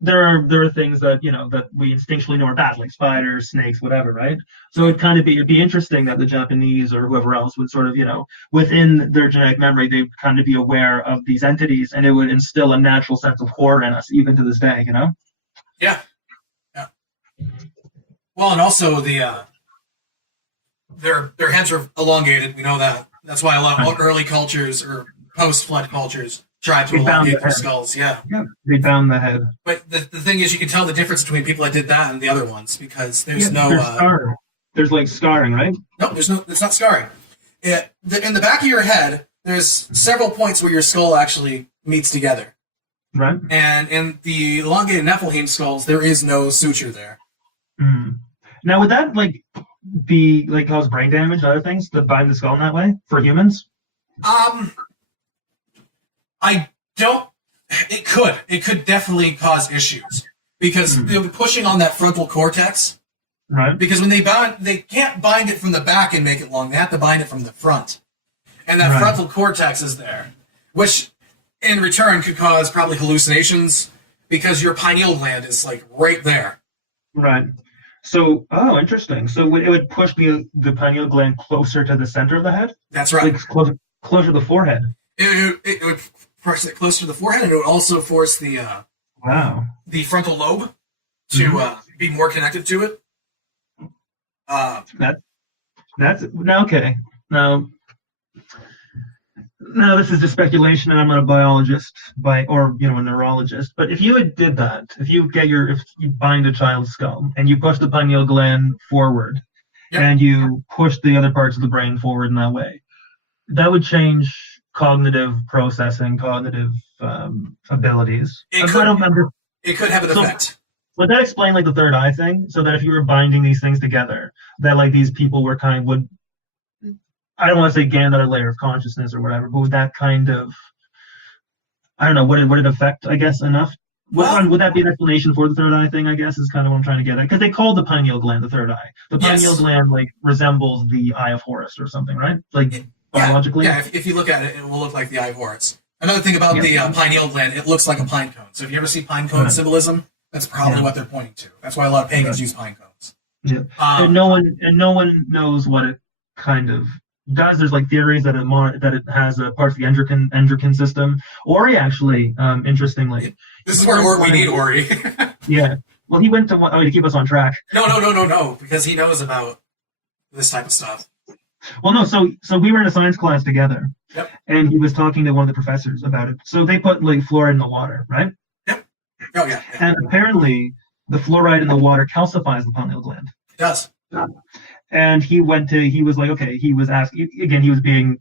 there are things that that we instinctually know are bad, like spiders, snakes, whatever, right? So it'd be interesting that the Japanese or whoever else would sort of within their genetic memory, they'd kind of be aware of these entities, and it would instill a natural sense of horror in us even to this day. Yeah. Well, and also their heads are elongated. We know that. That's why a lot of early cultures or post-flood cultures tried to elongate their skulls. Yeah, they bound the head. But the thing is, you can tell the difference between people that did that and the other ones, because there's scarring. There's like scarring, right? No, there's no. It's not scarring. In the back of your head, there's several points where your skull actually meets together. Right. And in the elongated Nephilim skulls, there is no suture there. Mm. Now, would that be cause brain damage and other things to bind the skull in that way for humans? I don't. It could. It could definitely cause issues, because they'll be pushing on that frontal cortex. Right. Because when they can't bind it from the back and make it long. They have to bind it from the front, and that frontal cortex is there, which in return could cause probably hallucinations, because your pineal gland is like right there. Right. So, interesting. So it would push the pineal gland closer to the center of the head? That's right. Like closer to the forehead. It would push it closer to the forehead, and it would also force the Wow. the frontal lobe to be more connected to it. That's okay. Now this is just speculation, and I'm not a biologist or a neurologist. But if you did that, if you bind a child's skull and you push the pineal gland forward, and you push the other parts of the brain forward in that way, that would change cognitive processing, cognitive abilities. It could have an effect. Would that explain like the third eye thing? So that if you were binding these things together, that like these people were would, I don't want to say gain another layer of consciousness or whatever, but would that kind of, I don't know, would it affect, I guess, enough? Would that be an explanation for the third eye thing, I guess, is kind of what I'm trying to get at? Because they call the pineal gland the third eye. The pineal gland like resembles the eye of Horus or something, right? Like biologically? Yeah, if you look at it, it will look like the eye of Horus. Another thing about the pineal gland, it looks like a pine cone. So if you ever see pine cone symbolism, that's probably what they're pointing to. That's why a lot of pagans use pine cones. Yeah, and no one knows what it kind of does. There's like theories that it has parts of the endocrine system. Ori actually, interestingly, this is where we need Ori. Yeah, well, he went to keep us on track. No, because he knows about this type of stuff. Well, no, so we were in a science class together, and he was talking to one of the professors about it. So they put like fluoride in the water, right? Oh, yeah. And apparently, the fluoride in the water calcifies the pineal gland. It does. And he was like, okay, he was asking, again, he was being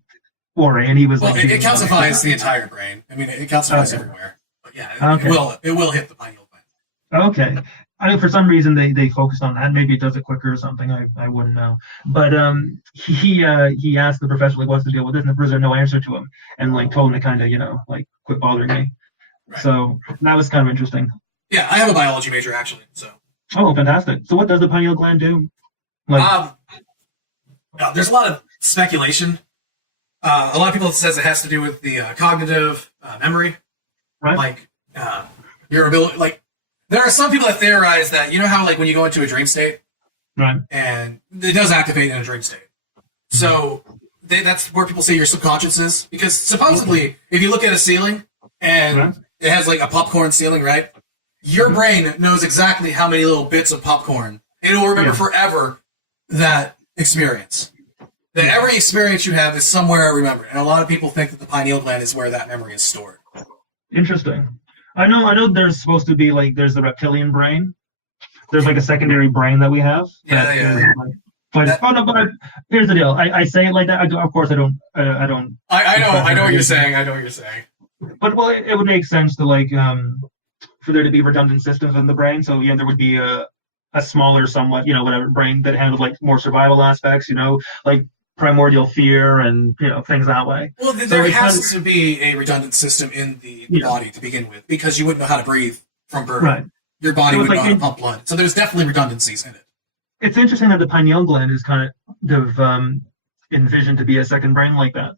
Ori, and he was well, like... it calcifies the entire brain. I mean, it calcifies everywhere. But yeah, it will hit the pineal gland. Okay. I mean, for some reason, they focused on that. Maybe it does it quicker or something. I wouldn't know. But he asked the professor, like, what's the deal with this? And the professor had no answer to him, and like told him to kind of, like, quit bothering me. Right. So that was kind of interesting. Yeah, I have a biology major actually. So. Oh, fantastic! So what does the pineal gland do? Like, there's a lot of speculation. A lot of people says it has to do with the cognitive memory, right? Like your ability. Like there are some people that theorize that how like when you go into a dream state, right, and it does activate in a dream state. So that's where people say your subconscious is, because supposedly if you look at a ceiling and it has like a popcorn ceiling, right? Your brain knows exactly how many little bits of popcorn. It will remember forever that experience. That every experience you have is somewhere remembered. And a lot of people think that the pineal gland is where that memory is stored. Interesting. I know there's supposed to be like, there's the reptilian brain. There's like a secondary brain that we have. But here's the deal. I say it like that. Of course, I don't. I know what you're saying. But well, it would make sense to like for there to be redundant systems in the brain. So there would be a smaller, somewhat whatever brain that handled like more survival aspects. Like primordial fear and things that way. Well, there has to be a redundant system in the body to begin with, because you wouldn't know how to breathe from birth. Right. Your body would know how to pump blood. So there's definitely redundancies in it. It's interesting that the pineal gland is kind of envisioned to be a second brain like that.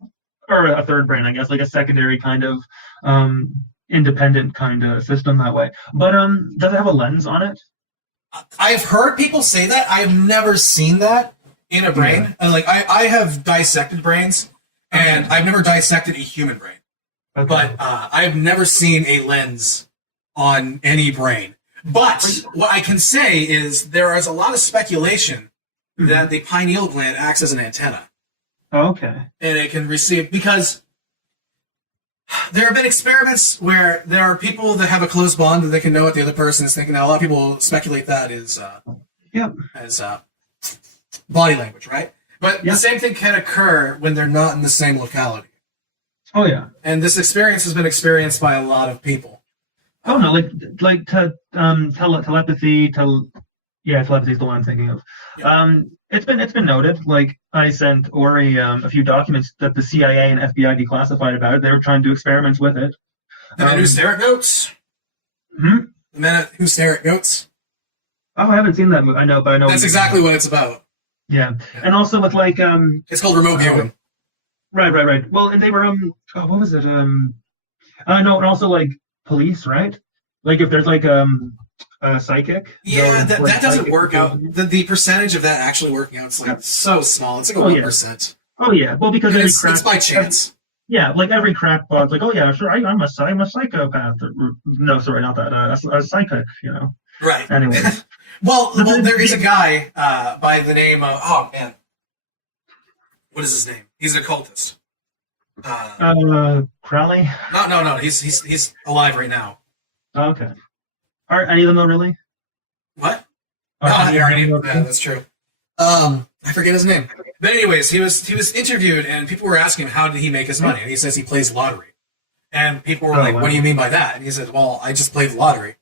Or a third brain, I guess, like a secondary kind of independent kind of system that way. But does it have a lens on it? I've heard people say that. I've never seen that in a brain. Yeah. And like I have dissected brains, and I've never dissected a human brain. Okay. But I've never seen a lens on any brain. But what I can say is there is a lot of speculation that the pineal gland acts as an antenna. Okay. And it can receive, because there have been experiments where there are people that have a close bond that they can know what the other person is thinking. Now, a lot of people speculate that is as body language, right? But the same thing can occur when they're not in the same locality. Oh, yeah. And this experience has been experienced by a lot of people. Oh, no, like telepathy, telepathy is the one I'm thinking of. Yeah. It's been noted. Like I sent Ori a few documents that the CIA and FBI declassified about it. They were trying to do experiments with it. The men who stare at goats. The men who stare at goats. Oh, I haven't seen that movie. I know, but I know that's exactly what it's about. Yeah, and also with like it's called remote viewing. Right. Well, and they were what was it? No, and also like police, right? Like if there's like a psychic. Yeah, that doesn't work out. The percentage of that actually working out is like so small. It's like 1%. Oh yeah, well because it's by chance. Yeah, like every crackpot's like, oh yeah, sure, I'm a psychopath. No, sorry, not that. A psychic, you know. Right. Anyways, well, there is a guy by the name of, oh man, what is his name? He's an occultist. Crowley. No. He's alive right now. Okay. Are any of them though really? What? Are any of them Yeah, that's true. I forget his name. But anyways, he was interviewed, and people were asking him how did he make his money, and he says he plays lottery. And people were like, wow. "What do you mean by that?" And he said, "Well, I just played the lottery."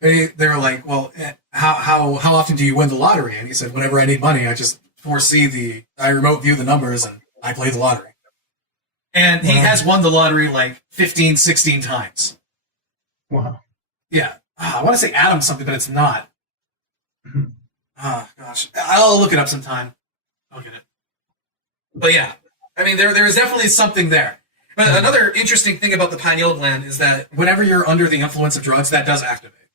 And they were like, "Well, how often do you win the lottery?" And he said, "Whenever I need money, I just I remote view the numbers, and I play the lottery." And he has won the lottery like 15, 16 times. Wow. Yeah. I want to say Adam something, but it's not. Oh, gosh. I'll look it up sometime. I'll get it. But yeah, I mean, there is definitely something there. But another interesting thing about the pineal gland is that whenever you're under the influence of drugs, that does activate.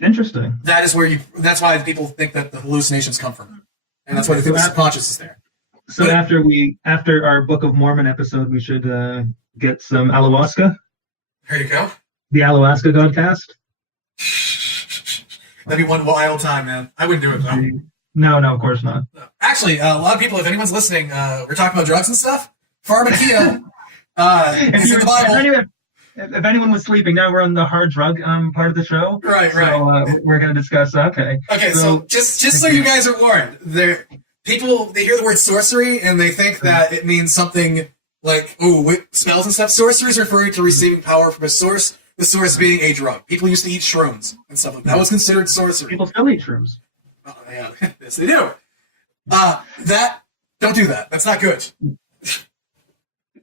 Interesting. That is where that's why people think that the hallucinations come from. And that's why they think the subconscious is there. So but, after our Book of Mormon episode, we should get some ayahuasca. There you go. The ayahuasca Godcast. That'd be one wild time, man. I wouldn't do it though. No, of course not. Actually, a lot of people, if anyone's listening, we're talking about drugs and stuff. Pharmakia is in the Bible. If anyone was sleeping, now we're on the hard drug part of the show. Right. So we're going to discuss. Okay, so just so you guys are warned, people they hear the word sorcery and they think that it means something like spells and stuff. Sorcery is referring to receiving power from a source. The source being a drug. People used to eat shrooms and stuff like that. That was considered sorcery. People still eat shrooms. Oh, yeah. Yes, they do. Don't do that. That's not good.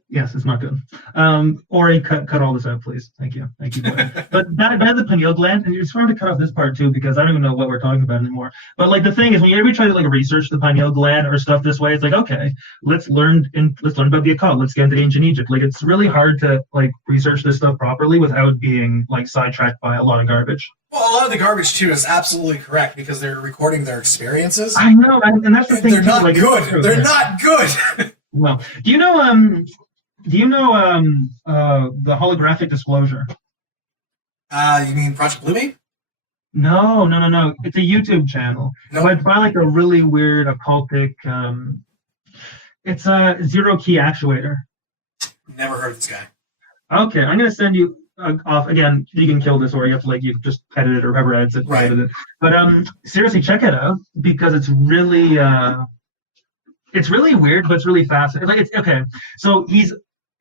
Yes, it's not good. Ori, cut all this out, please. Thank you. But back to the pineal gland, and it's hard to cut off this part too because I don't even know what we're talking about anymore. But like the thing is, when you ever try to like research the pineal gland or stuff this way, it's like okay, let's learn about the occult. Let's get into ancient Egypt. Like it's really hard to like research this stuff properly without being like sidetracked by a lot of garbage. Well, a lot of the garbage too is absolutely correct because they're recording their experiences. I know, and that's the thing. They're too, not like, good. They're not good. Well, do you know the holographic disclosure? You mean Project Bluey? No. It's a YouTube channel. No. But it's by like a really weird occultic. It's a zero key actuator. Never heard of this guy. Okay, I'm gonna send you off again. You can kill this, or you have to like you just edit it or whoever edits it. Right. Edit it. But seriously, check it out because it's really weird, but it's really fascinating. Like it's okay. So he's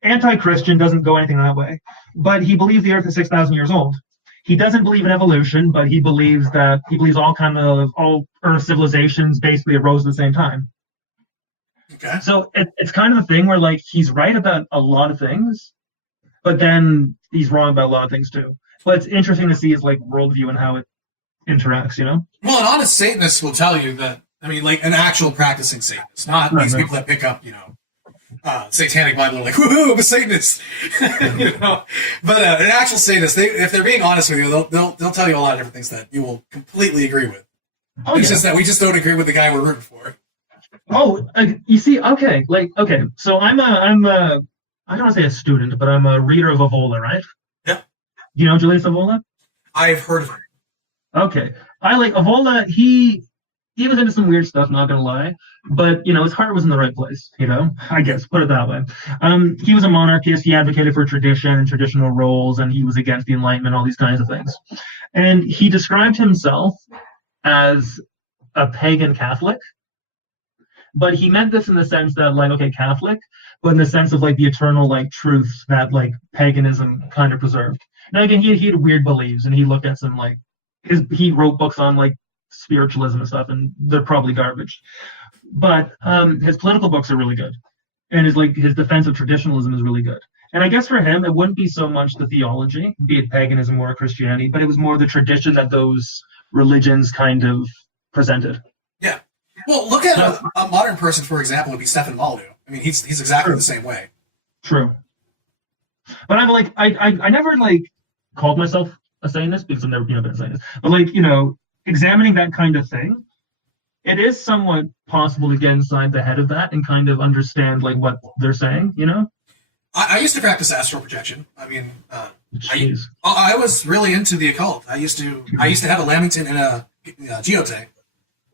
anti-Christian, doesn't go anything that way, but he believes the Earth is 6,000 years old. He doesn't believe in evolution, but he believes all Earth civilizations basically arose at the same time. Okay. So it's kind of a thing where like he's right about a lot of things, but then he's wrong about a lot of things too. But it's interesting to see his like worldview and how it interacts, you know? Well, an honest Satanist will tell you that. I mean, like an actual practicing Satanist, not these people that pick up, Satanic Bible are like, woohoo, I'm a Satanist. But an actual Satanist, if they're being honest with you, they'll tell you a lot of different things that you will completely agree with. It's just that we just don't agree with the guy we're rooting for. Oh, you see, okay, so I'm I don't want to say a student, but I'm a reader of Evola, right? Yeah. Do you know Julius Evola? I've heard of him. Okay. I like Evola, he was into some weird stuff, not gonna lie, but his heart was in the right place, I guess, put it that way. He was a monarchist, he advocated for tradition and traditional roles, and he was against the Enlightenment, all these kinds of things. And he described himself as a pagan Catholic, but he meant this in the sense that, like, okay, Catholic, but in the sense of, like, the eternal, like, truths that, like, paganism kind of preserved. Now, again, he had weird beliefs, and he looked at some, like, he wrote books on, like, spiritualism and stuff, and they're probably garbage. But his political books are really good. And his defense of traditionalism is really good. And I guess for him, it wouldn't be so much the theology, be it paganism or Christianity, but it was more the tradition that those religions kind of presented. Yeah. Well, look at a modern person, for example, would be Stefan Molyneux. I mean, he's exactly the same way. True. But I'm like, I never like called myself a Satanist because I've never been a Satanist. But like, examining that kind of thing, it is somewhat possible to get inside the head of that and kind of understand like what they're saying, I used to practice astral projection. I mean, Jeez. I was really into the occult. I used to have a Lamington and a geote.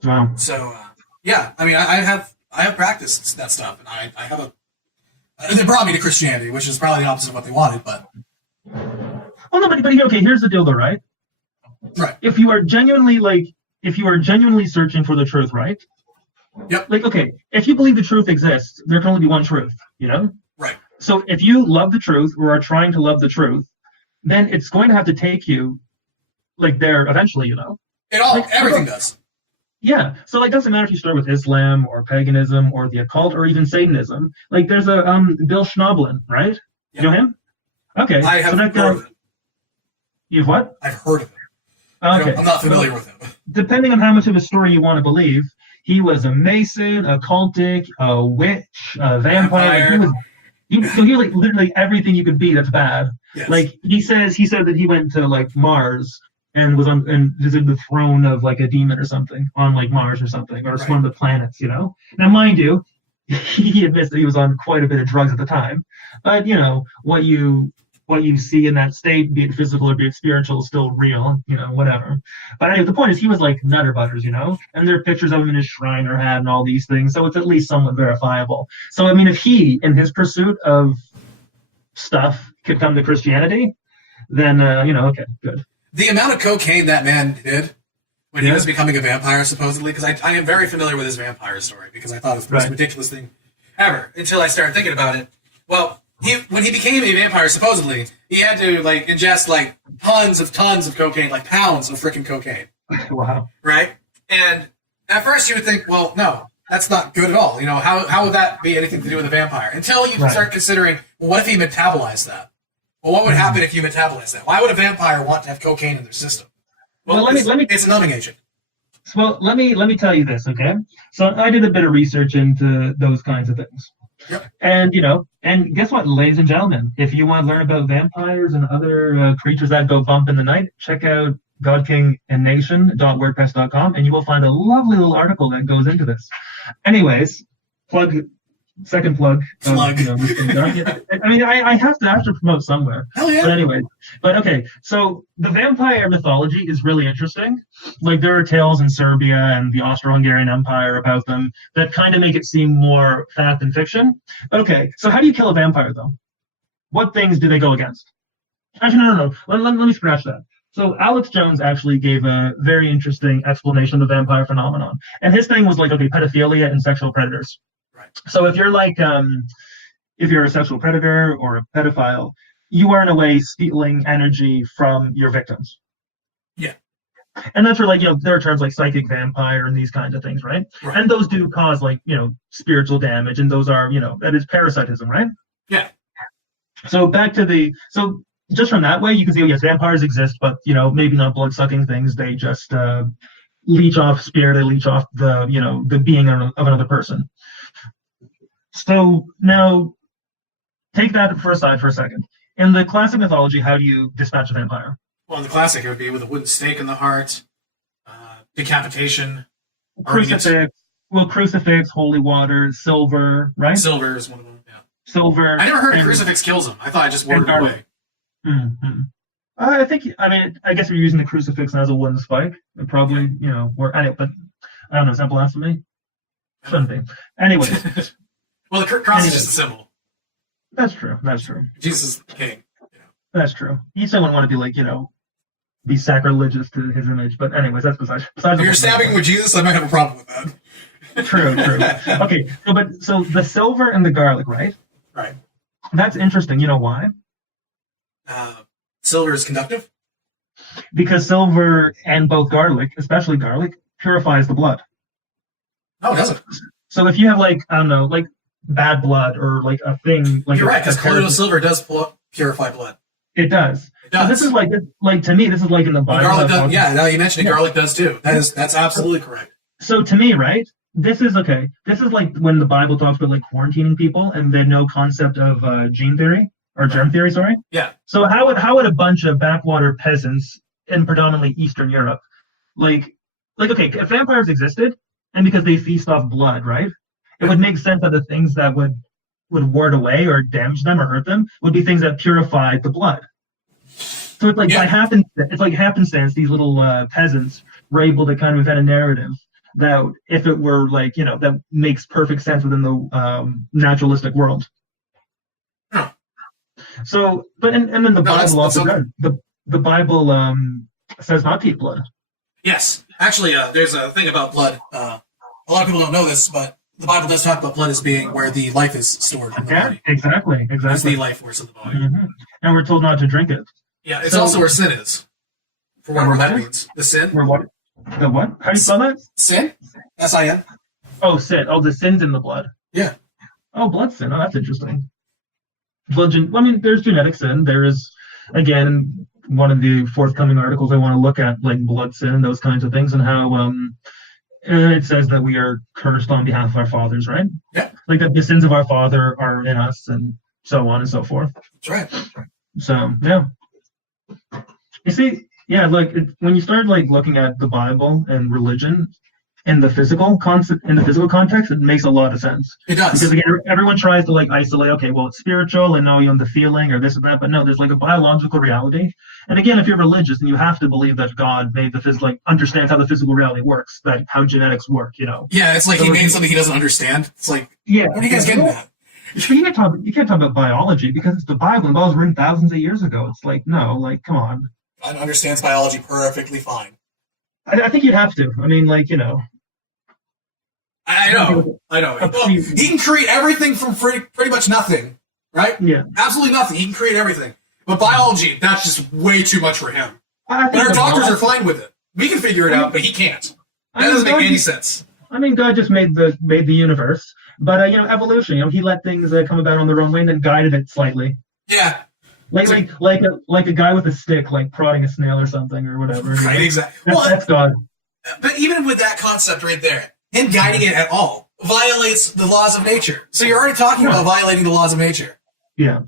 Wow. So yeah, I mean, I have practiced that stuff, and I have a. They brought me to Christianity, which is probably the opposite of what they wanted, but. Well, no, but okay. Here's the deal, though, right? Right. If you are genuinely searching for the truth, right? Yep. Like, okay, if you believe the truth exists, there can only be one truth, you know? Right. So if you love the truth or are trying to love the truth, then it's going to have to take you, like, there eventually, you know? Everything does. Yeah. So, like, doesn't matter if you start with Islam or paganism or the occult or even Satanism. Like, there's a Bill Schnoblin, right? Yep. You know him? Okay. I have heard of it. You've what? I've heard of it. Okay. I'm not familiar with him. Depending on how much of a story you want to believe, he was a Mason, a cultic, a witch, a vampire. Like, he was like literally everything you could be that's bad. Yes. Like he said that he went to like Mars and was on and visited the throne of like a demon or something on like Mars or something, or one of the planets, you know. Now mind you, he admits that he was on quite a bit of drugs at the time. But you know, what you see in that state, be it physical or be it spiritual, is still real, you know, whatever. But anyway, the point is he was like Nutter Butters, you know, and there are pictures of him in his shrine or hat and all these things, so it's at least somewhat verifiable. So I mean, if he, in his pursuit of stuff, could come to Christianity, then you know, okay, good. The amount of cocaine that man did when he was becoming a vampire, supposedly, because I am very familiar with his vampire story, because I thought it was the most ridiculous thing ever, until I started thinking about it. Well, when he became a vampire, supposedly, he had to, like, ingest, like, tons of cocaine, like pounds of freaking cocaine. Wow. Right? And at first you would think, well, no, that's not good at all. You know, how would that be anything to do with a vampire? Until you start considering, well, what if he metabolized that? Well, what would happen if you metabolize that? Why would a vampire want to have cocaine in their system? Well, let me. It's a numbing agent. Well, let me tell you this, okay? So I did a bit of research into those kinds of things. Yep. And, you know, and guess what, ladies and gentlemen? If you want to learn about vampires and other creatures that go bump in the night, check out godkingandnation.wordpress.com, and you will find a lovely little article that goes into this. Anyways, second plug. You know, I mean, I have to promote somewhere. Hell yeah. But anyway, okay. So the vampire mythology is really interesting. Like there are tales in Serbia and the Austro-Hungarian Empire about them that kind of make it seem more fact than fiction. But okay, so how do you kill a vampire though? What things do they go against? Actually, no. Let me scratch that. So Alex Jones actually gave a very interesting explanation of the vampire phenomenon. And his thing was like, okay, pedophilia and sexual predators. Right. So if you're like, if you're a sexual predator or a pedophile, you are in a way stealing energy from your victims. Yeah. And that's where, like, you know, there are terms like psychic vampire and these kinds of things, right? And those do cause, like, you know, spiritual damage, and those are, you know, that is parasitism, right? Yeah. So back to so just from that way, you can see, oh, yes, vampires exist, but, you know, maybe not blood-sucking things. They just leech off spirit, they leech off the, you know, the being of another person. So now, take that aside for a second. In the classic mythology, how do you dispatch a vampire? Well, in the classic, it would be with a wooden stake in the heart, decapitation, crucifix, holy water, silver, right? Silver is one of them, yeah. Silver. I never heard a crucifix kills him. I thought I just wore it away. Mm-hmm. I guess if you're using the crucifix as a wooden spike, it probably, you know, but I don't know, is that blasphemy? Shouldn't be. Anyway. Well, the cross is just a symbol. That's true. Jesus is the king. Yeah. That's true. You still wouldn't want to be like, you know, be sacrilegious to his image. But anyways, that's besides if you're stabbing with Jesus, I might have a problem with that. True. Okay, so the silver and the garlic, right? Right. That's interesting. You know why? Silver is conductive? Because silver and both garlic, especially garlic, purifies the blood. No, it doesn't. So if you have, like, I don't know, like bad blood or like a thing, like, you're right, because colloidal silver does purify blood. It does. So this is like to me, this is like in the Bible. Garlic does, yeah. Now you mentioned it, garlic does too. That's absolutely correct. So to me, right, this is okay. This is like when the Bible talks about like quarantining people and they no concept of gene theory or germ theory. Sorry. Yeah. So how would a bunch of backwater peasants in predominantly Eastern Europe, like okay, if vampires existed and because they feast off blood, right, it would make sense that the things that would would ward away or damage them or hurt them would be things that purify the blood. So it's like by happenstance, these little peasants were able to kind of invent a narrative that, if it were like, that makes perfect sense within the naturalistic world. Huh. So, but and then the Bible also does. The Bible says not to eat blood. Yes, actually, there's a thing about blood. A lot of people don't know this, but the Bible does talk about blood as being where the life is stored in the body. Exactly. That's the life force of the body. Mm-hmm. And we're told not to drink it. Yeah, it's also where sin is. For whatever that means. The sin? Where what? The what? How do you spell that? Sin? S-I-N. Oh, sin. Oh, the sin's in the blood. Yeah. Oh, blood sin. Oh, that's interesting. There's genetic sin. There is, again, one of the forthcoming articles I want to look at, like blood sin and those kinds of things, and how it says that we are cursed on behalf of our fathers, right? Yeah. Like that the sins of our father are in us, and so on and so forth. That's right. So, yeah. You see, yeah, like when you start like looking at the Bible and religion in the physical context, it makes a lot of sense. It does. Because again, everyone tries to like isolate, okay, well, it's spiritual and now you're on the feeling or this or that, but no, there's like a biological reality. And again, if you're religious, then you have to believe that God made the physical, like understands how the physical reality works, that how genetics work, Yeah, it's like so he made something he doesn't understand. It's like, yeah, what are you guys getting at? You can't talk about biology because it's the Bible and the Bible's written thousands of years ago. It's like, no, like, come on. God understands biology perfectly fine. I think you'd have to. I mean, like, I know. Well, he can create everything from pretty much nothing, right? Yeah. Absolutely nothing. He can create everything. But biology, that's just way too much for him. But our doctors are fine with it. We can figure it out, but he can't. That doesn't make any sense. I mean, God just made the universe, but evolution. He let things come about on their own way and then guided it slightly. Yeah. Like a guy with a stick, like prodding a snail or something or whatever. Right, exactly. That's God. But even with that concept right there, him guiding it at all violates the laws of nature. So you're already talking about violating the laws of nature. Yeah.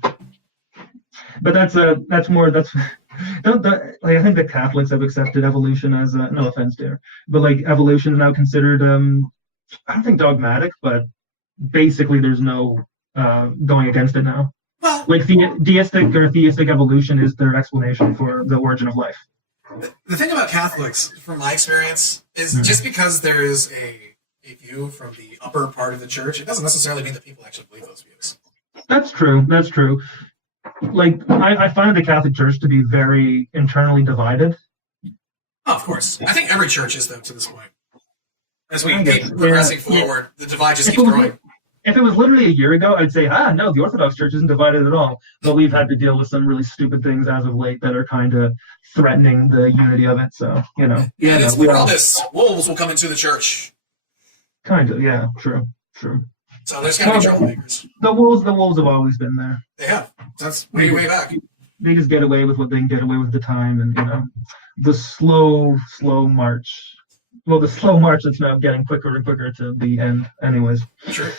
But I think the Catholics have accepted evolution as no offense there, but like evolution is now considered I don't think dogmatic, but basically there's no going against it now. Well, like deistic or theistic evolution is their explanation for the origin of life. The thing about Catholics, from my experience, is just because there is a view from the upper part of the church, it doesn't necessarily mean that people actually believe those views. That's true. Like, I find the Catholic Church to be very internally divided. Oh, of course. I think every church is, though, to this point. As we keep progressing forward, the divide just keeps growing. If it was literally a year ago, I'd say, no, the Orthodox Church isn't divided at all. But we've had to deal with some really stupid things as of late that are kind of threatening the unity of it. So, Yeah, it's for all this. Wolves will come into the church. Kind of, yeah, true. So there's got to be troublemakers. The wolves have always been there. They have. That's way back. They just get away with what they can get away with at the time, and the slow march. Well, the slow march that's now getting quicker and quicker to the end. Anyways. Sure.